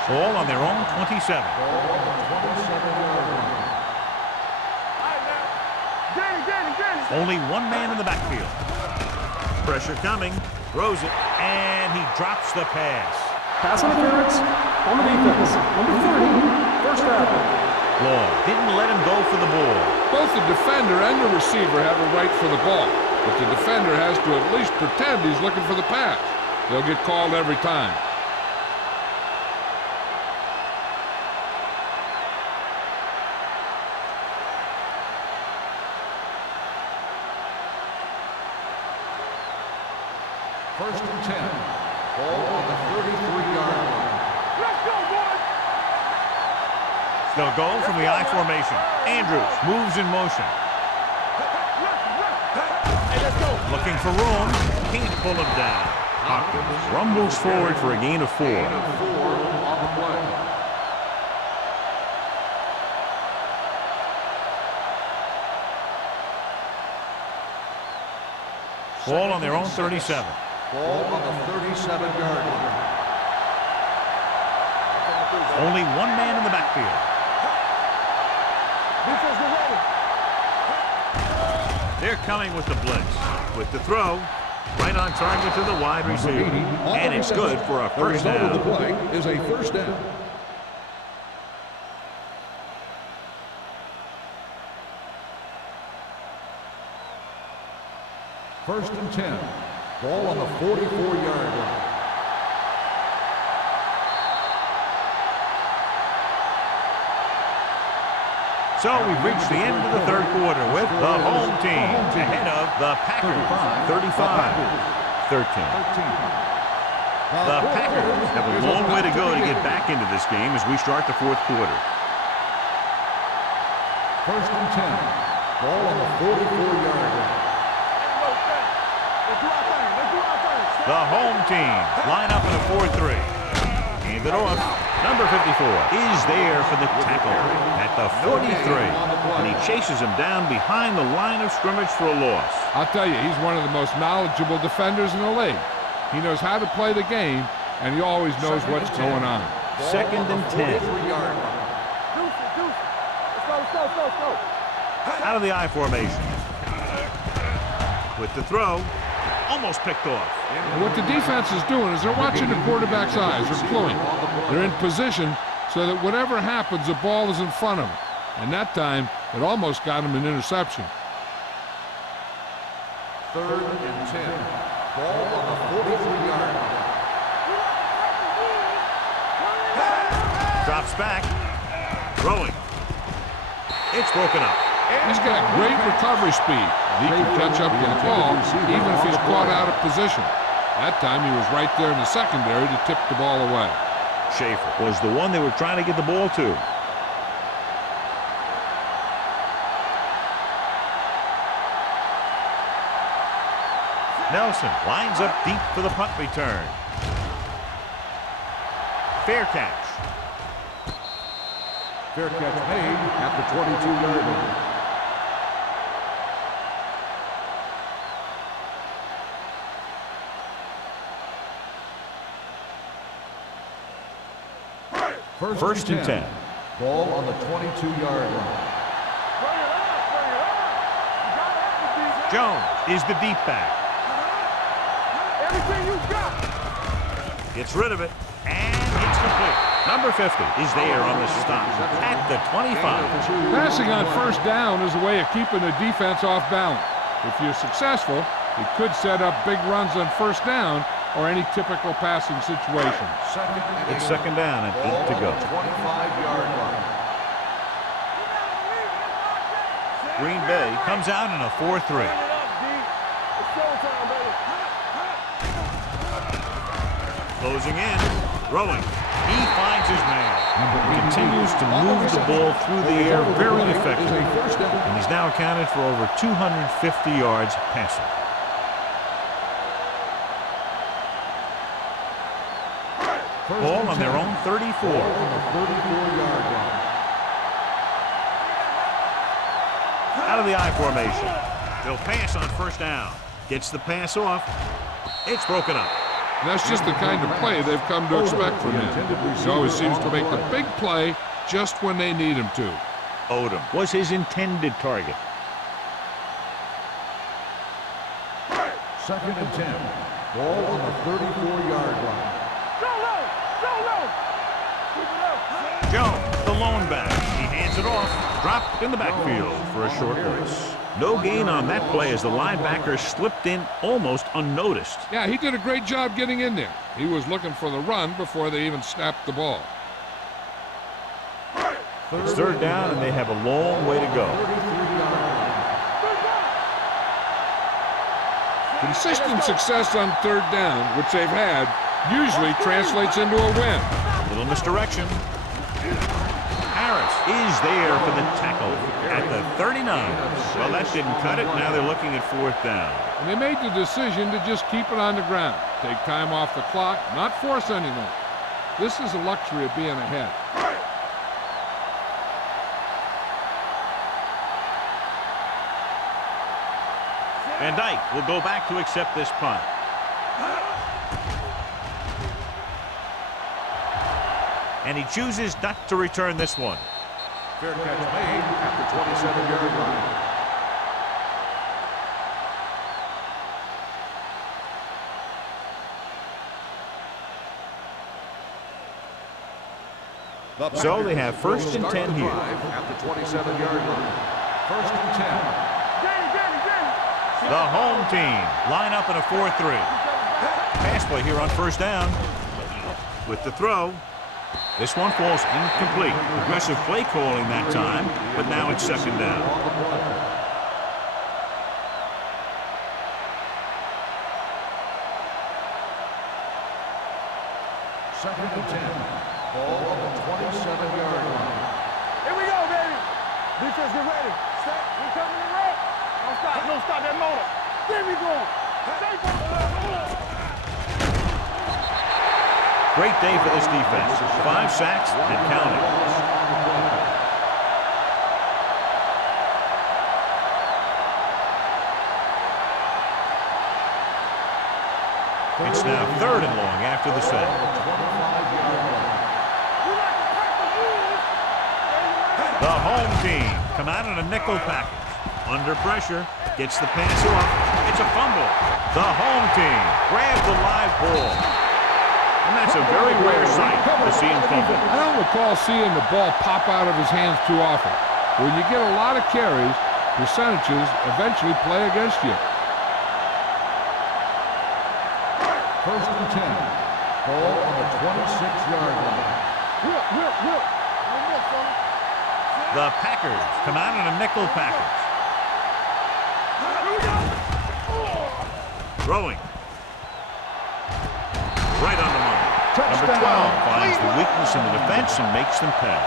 Ball on their own 27. Only one man in the backfield. Pressure coming. Throws it, and he drops the pass. Pass interference on the defense. Number 30, first down. Long didn't let him go for the ball. Both the defender and the receiver have a right for the ball, but the defender has to at least pretend he's looking for the pass. They'll get called every time. First and 10. Ball on the 33-yard line. Let's go, boys! They'll go from the I formation. Andrews moves in motion. Hey, let's go. Looking for room. Can't pull him down. Hopkins rumbles forward for a gain of 4. Gain of 4 on the play. Ball on their own 37. Ball on the 37-yard line. Only one man in the backfield. Defense, get ready. They're coming with the blitz. With the throw, right on target to the wide receiver. And it's good for a first The result of the down. play is a first down. First and 10. Ball on the 44-yard line. So we've reached the end of the third quarter with the home team ahead of the Packers, 35-13. The Packers have a long way to go to get back into this game as we start the fourth quarter. First and 10. Ball on the 44-yard line. The home team line up in a 4-3. Hand it off. Number 54 is there for the tackle at the 43. And he chases him down behind the line of scrimmage for a loss. I'll tell you, he's one of the most knowledgeable defenders in the league. He knows how to play the game, and he always knows what's going on. Second and 10. Out of the I formation. With the throw. Almost picked off. And what the defense is doing is they're watching the quarterback's eyes. They're cluing. They're in position so that whatever happens, the ball is in front of them. And that time, it almost got him an interception. Third and 10. Ball on the 43-yard line. Drops back. Throwing. It's broken up. He's got great recovery speed. He can catch up to the ball even if he's caught out of position. That time he was right there in the secondary to tip the ball away. Schaefer was the one they were trying to get the ball to. Nelson lines up deep for the punt return. Fair catch. Fair catch made at the 22-yard line. First and 10. Ball on the 22-yard line. Jones is the deep back. Everything you got. Gets rid of it, and it's complete. Number 50 is there on the stop at the 25. Passing on first down is a way of keeping the defense off balance. If you're successful, It could set up big runs on first down or any typical passing situation. It's second down and 8 to go. 25-yard line. Green Bay comes out in a 4-3. Closing in, throwing. He finds his man. He continues to move the ball through the air very effectively. And he's now accounted for over 250 yards passing. Ball on their own 34. On the 34-yard line. Out of the I formation. They'll pass on first down. Gets the pass off. It's broken up. And that's just the kind of play they've come to expect from him. He always seems to make the big play just when they need him to. Odom was his intended target. Second and 10. Ball on the 34-yard line. Jones, the lone back. He hands it off. Dropped in the backfield for a short loss. No gain on that play as the linebacker slipped in almost unnoticed. Yeah, he did a great job getting in there. He was looking for the run before they even snapped the ball. It's third down, and they have a long way to go. Consistent success on third down, which they've had, usually translates into a win. Little misdirection. Harris is there for the tackle at the 39. Well, that didn't cut it. Now they're looking at fourth down. And they made the decision to just keep it on the ground. Take time off the clock, not force anything. This is the luxury of being ahead. Van Dyke will go back to accept this punt. And he chooses not to return this one. Fair catch made at the 27-yard line. So they have first and 10 here. At the 27-yard line. First and 10. The home team line up in a 4-3. Pass play here on first down. With the throw. This one falls incomplete. Aggressive play calling that time, but now it's second down. Second and 10. Ball on the 27-yard line. Here we go, baby. Defense, get ready. Set. We coming in red. Don't stop. Don't stop that motor. There we go. Great day for this defense. 5 sacks and counting. It's now third and long after the set. The home team come out in a nickel package. Under pressure, gets the pass off. It's a fumble. The home team grabs the live ball. And that's a very rare sight to see him fumble. I don't recall seeing the ball pop out of his hands too often. When you get a lot of carries, percentages eventually play against you. First and 10. Ball on the 26-yard line. The Packers come out in a nickel package. Throwing. Right on the money. Number 12 finds the weakness in the defense and makes them pay.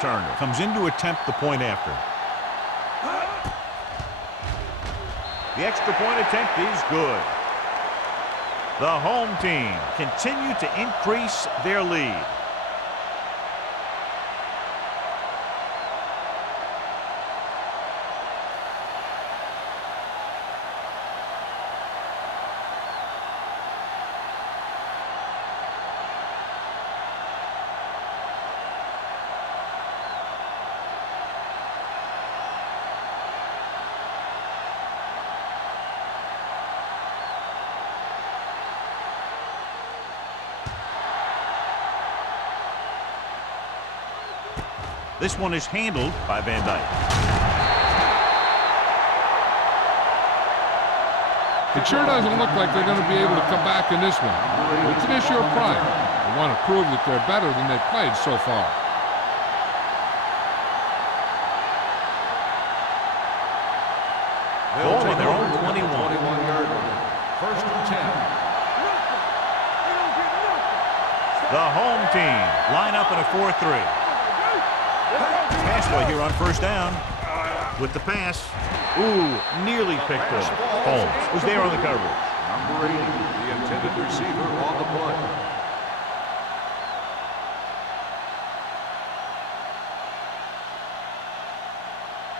Turner comes in to attempt the point after. The extra point attempt is good. The home team continue to increase their lead. This one is handled by Van Dyke. It sure doesn't look like they're going to be able to come back in this one. It's an issue of pride. They want to prove that they're better than they've played so far. Ball on their own 21. First and 10. The home team line up in a 4-3. Pass play here on first down. With the pass. Ooh, nearly picked up. Holmes was there on the coverage. Number 80, the intended receiver on the play.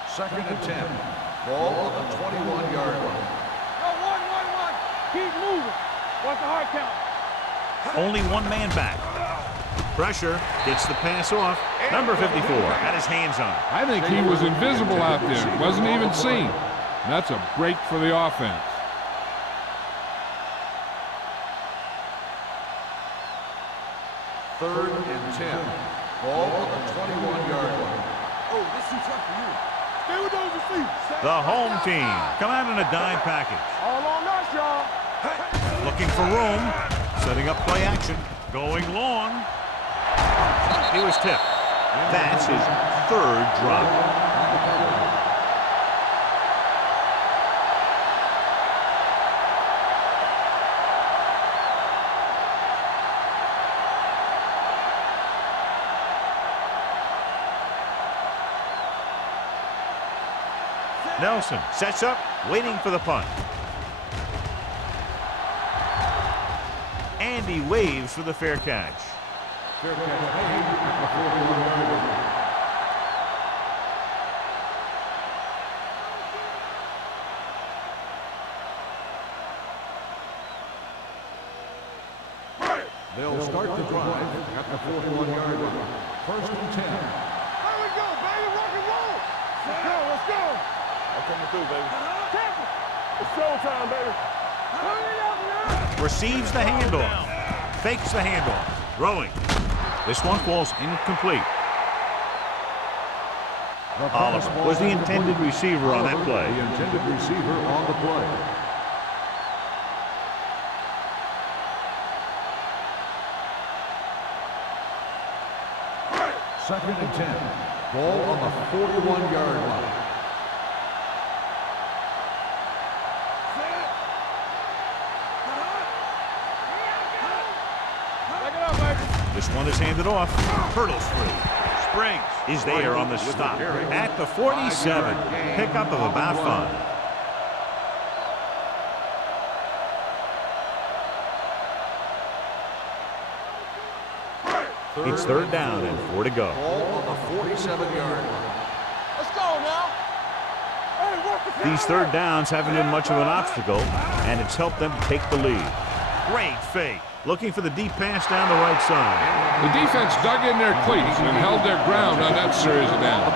Second and 10. Ball on the 21-yard line. Go, 1. Keep moving. What's the hard count? Only one man back. Pressure gets the pass off. Number 54 got his hands on it. I think he was invisible out there. Wasn't even seen. That's a break for the offense. Third and 10. Ball on the 21-yard line. Oh, this is tough for you. Stay with those receivers. The home team come out in a dime package. All on us, y'all. Looking for room. Setting up play action. Going long. He was tipped. That's his third drop. Nelson sets up, waiting for the punt. Andy waves for the fair catch. Fair catch made at the 41-yard line. They'll start the drive at the 41-yard line. First and 10. There we go, baby. Rock and roll. Let's go. I'm coming through, baby. Tackle. It's showtime, baby. Hurry it up now. Receives the handoff. Fakes the handoff. Throwing. This one falls incomplete. Oliver was the intended receiver on that play. The intended receiver on the play. Second and 10. Ball on the 41-yard line. This one is handed off. Hurdles through. Springs is there on the stop. At the 47. Pickup of about 5. It's third down and 4 to go. Ball on the 47-yard line. Let's go now. Hey, work the These third downs haven't been much of an obstacle, and it's helped them take the lead. Great fake. Looking for the deep pass down the right side. The defense dug in their cleats and held their ground on that series of downs.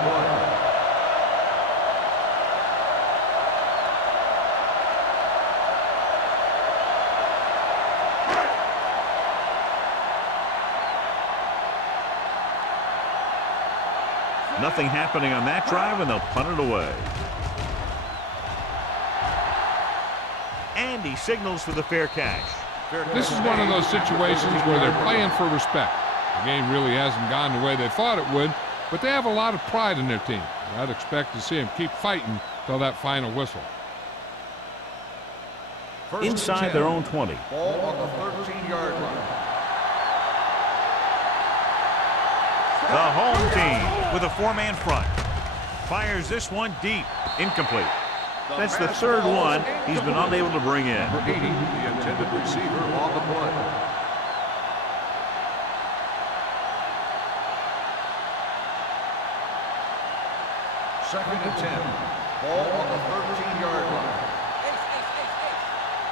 Nothing happening on that drive, and they'll punt it away. Andy signals for the fair catch. This is one of those situations where they're playing for respect. The game really hasn't gone the way they thought it would, but they have a lot of pride in their team. I'd expect to see them keep fighting till that final whistle. Inside their own 20. Ball on the 13-yard line. The home team with a 4-man front. Fires this one deep. Incomplete. That's the third one he's been unable to bring in. Number 80, the intended receiver on the play. Second and 10. Ball on the 13-yard line.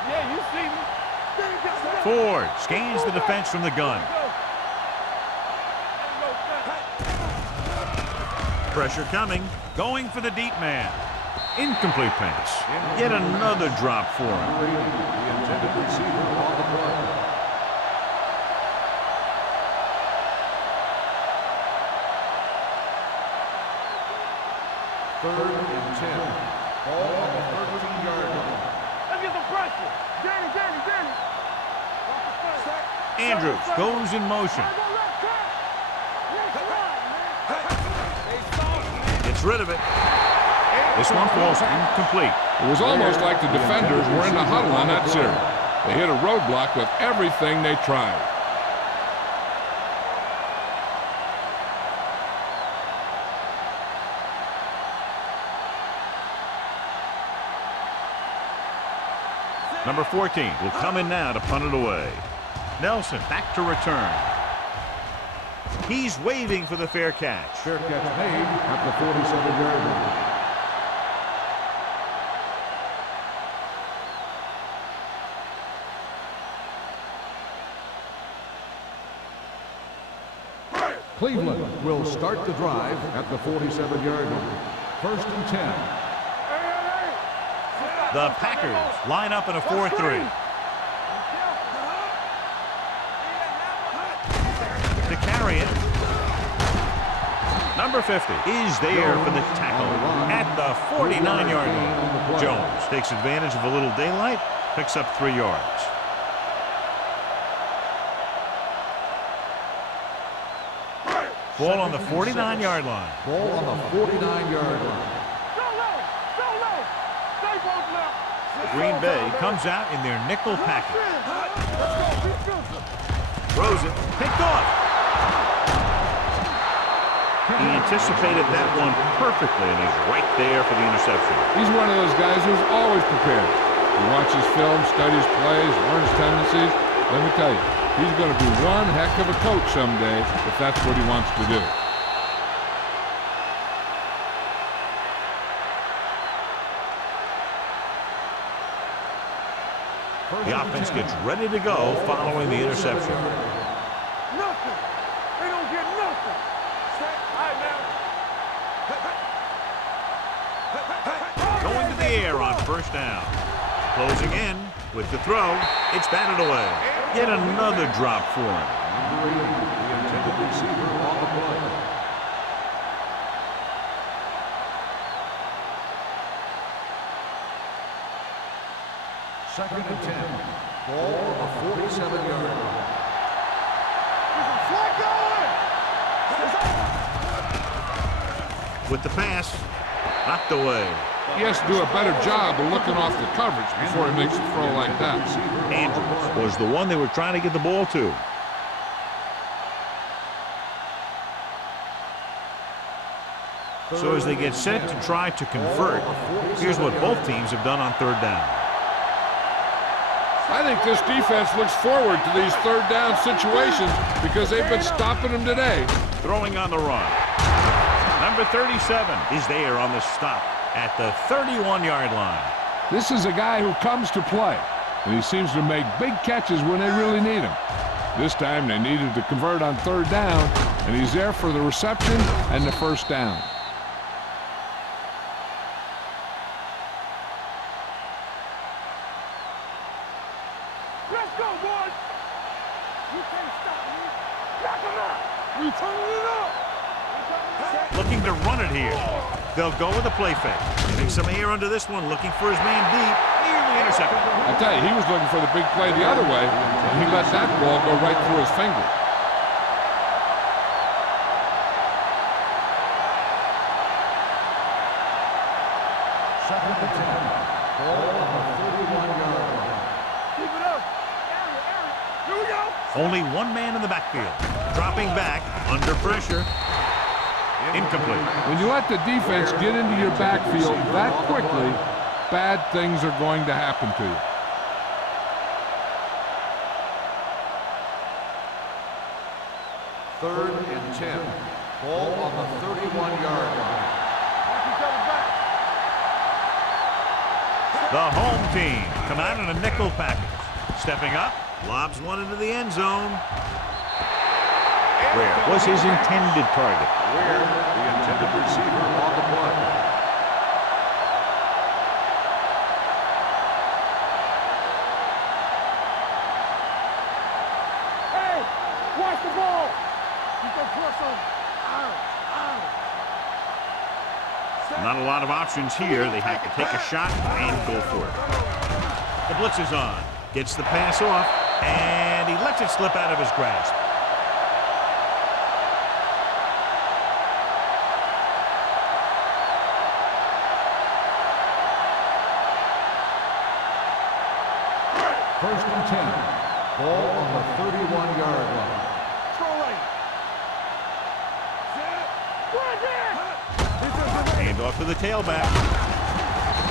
Yeah, you see me. Ford scans the defense from the gun. Pressure coming. Going for the deep man. Incomplete pass. Yet another drop for him. Number 80, the intended receiver on the play. 3rd and 10. Ball on the 13-yard line. Let's get some pressure. Danny. Andrews goes in motion. Gets rid of it. This one falls incomplete. It was almost like the defenders were in the huddle on that series. They hit a roadblock with everything they tried. Number 14 will come in now to punt it away. Nelson back to return. He's waving for the fair catch. Fair catch made at the 47-yard line. Cleveland will start the drive at the 47-yard line. 1st and 10. The Packers line up in a 4-3. To carry it. Number 50 is there for the tackle at the 49-yard line. Jones takes advantage of a little daylight, picks up 3 yards. Ball on the 49-yard line. Ball on the 49-yard line. Green Bay comes out in their nickel package. Throws it, picked off. He anticipated that one perfectly, and he's right there for the interception. He's one of those guys who's always prepared. He watches film, studies plays, learns tendencies. Let me tell you, he's going to be one heck of a coach someday if that's what he wants to do. The offense gets ready to go following the interception. Nothing. They don't get nothing. Going to the air on 1st down. Closing in with the throw. It's batted away. Yet another drop for him. Number 80, the intended receiver on the play. Second and 10. Ball on the 47-yard line. With the pass, knocked away. He has to do a better job of looking off the coverage before he makes a throw like that. Andrews was the one they were trying to get the ball to. So as they get set to try to convert, here's what both teams have done on 3rd down. I think this defense looks forward to these 3rd down situations because they've been stopping them today. Throwing on the run. Number 37 is there on the stop at the 31-yard line. This is a guy who comes to play, and he seems to make big catches when they really need him. This time they needed to convert on 3rd down, and he's there for the reception and the 1st down. Let's go, boys. You can't stop me. Knock him out. We turning it up. Looking to run it here. They'll go with a play fake. Make some air under this one, looking for his man deep. Nearly intercepted. I tell you, he was looking for the big play the other way, and he let that ball go right through his fingers. Second and 10. Ball on the 31-yard line. Keep it up. Area. Here we go. Only one man in the backfield. Dropping back, under pressure. Incomplete. When you let the defense get into your backfield that quickly, bad things are going to happen to you. Third and 10. Ball on the 31-yard line. The home team come out in a nickel package. Stepping up, lobs one into the end zone. Where was his intended target? Where the intended receiver on the play. Hey, watch the ball. You can press on. Not a lot of options here. They have to take a shot and go for it. The blitz is on. Gets the pass off, and he lets it slip out of his grasp. First and 10. Ball on the 31-yard line. Hand off to the tailback.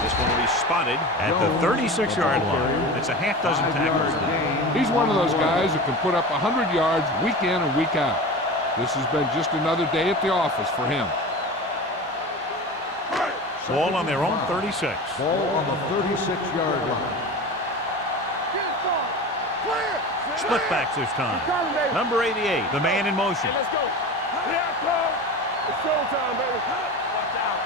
This one will be spotted at the 36-yard line. That's a half dozen tackles now. He's one of those guys that can put up 100 yards week in and week out. This has been just another day at the office for him. Ball on their own 36. Ball on the 36-yard line. Split backs this time. Number 88, the man in motion. Let's go. It's showtime, baby. Watch out.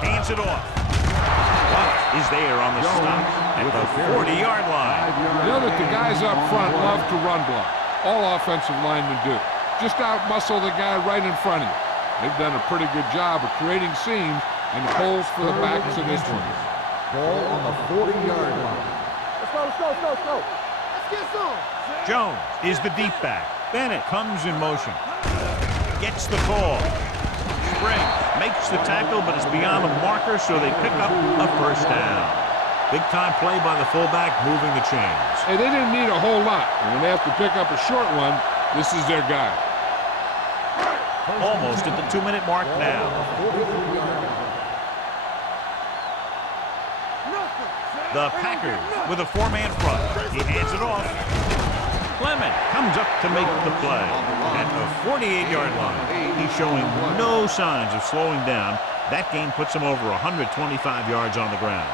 Hands it off. Watt is there on the stop at the 40-yard line. You know that the guys up front love to run block. All offensive linemen do. Just out-muscle the guy right in front of you. They've done a pretty good job of creating seams and holes for the backs of this one. Ball on the 40-yard line. Let's go. Let's get some. Jones is the deep back. Bennett comes in motion. Gets the call. Springs makes the tackle, but it's beyond the marker, so they pick up a first down. Big-time play by the fullback, moving the chains. Hey, they didn't need a whole lot. And when they have to pick up a short one, this is their guy. Almost at the 2-minute mark now. The Packers with a 4-man front. He hands it off. Clement comes up to make the play at the 48-yard line. He's showing no signs of slowing down. That game puts him over 125 yards on the ground.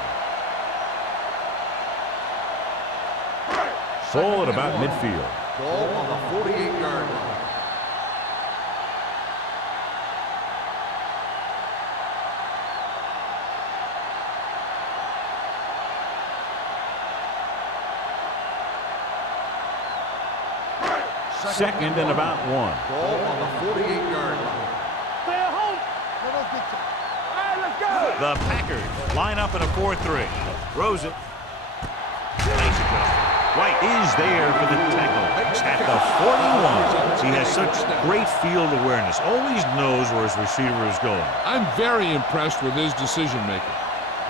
Ball at about midfield. Ball on the 48-yard line. Second and about 1. Ball on the 48-yard line. Stay at home. Let us get you. All right, let's go. The Packers line up in a 4-3. Throws it. Nice adjustment. White is there for the tackle at the 41. He has such great field awareness. Always knows where his receiver is going. I'm very impressed with his decision-making.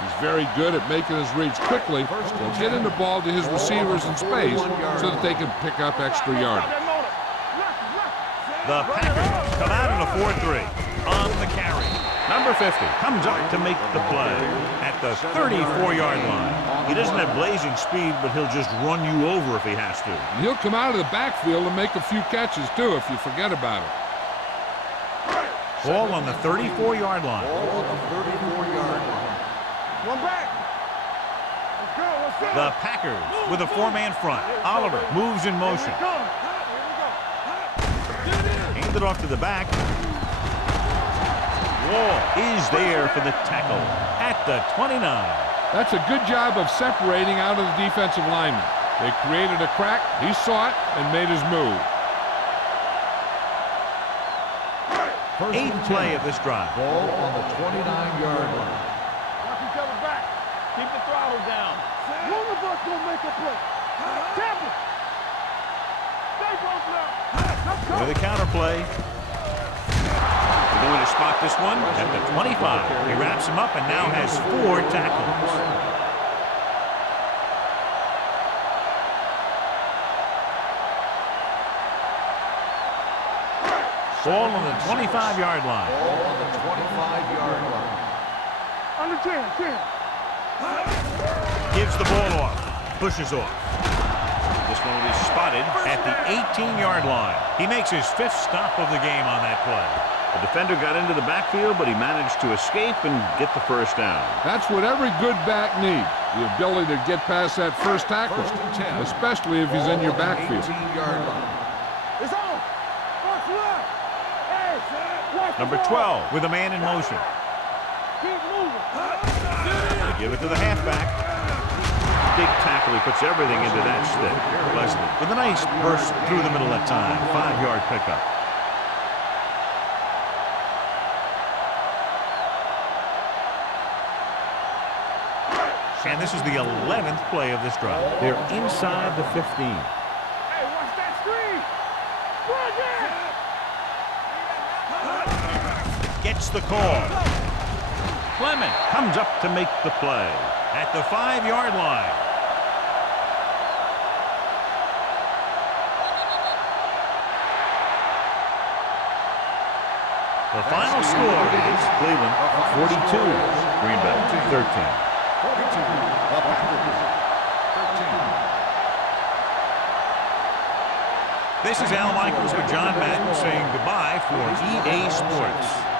He's very good at making his reads quickly and getting the ball to his receivers in space so that they can pick up extra yardage. The Packers come out in a 4-3 on the carry. Number 50 comes up to make the play at the 34-yard line. He doesn't have blazing speed, but he'll just run you over if he has to. And he'll come out of the backfield and make a few catches, too, if you forget about it. Ball on the 34-yard line. Ball on the 34-yard line. One back. Let's go. The Packers with a 4-man front. Oliver moves in motion. Handed off to the back. Wall is there for the tackle at the 29. That's a good job of separating out of the defensive lineman. They created a crack, he saw it, and made his move. Eighth play of this drive. Ball on the 29-yard line. Watch each other back. Keep the throttle down. One of us gonna make a play. Tap it. Stay close now. Let's go. With a counter play. They're going to spot this one at the 25. He wraps him up and now has 4 tackles. Ball on the 25-yard line. Ball on the 25-yard line. Under 10. Gives the ball off. Pushes off. This one will be spotted at the 18-yard line. He makes his 5th stop of the game on that play. The defender got into the backfield, but he managed to escape and get the first down. That's what every good back needs, the ability to get past that first tackle, First and 10. especially if he's in your backfield. 18-yard line. It's on. First left. Hey, watch Number the 12 ball. with a man in motion. Keep moving. They give it to the halfback. Big tackle. He puts everything into that stick. Leslie with a nice burst through the middle that time. 5-yard pickup. And this is the 11th play of this drive. They're inside the 15. Hey, watch that screen. Gets the call. Clement comes up to make the play at the 5-yard line. The final score is Cleveland 42, Green Bay 13. 42, the Packers 13. This is Al Michaels with John Madden saying goodbye for EA Sports.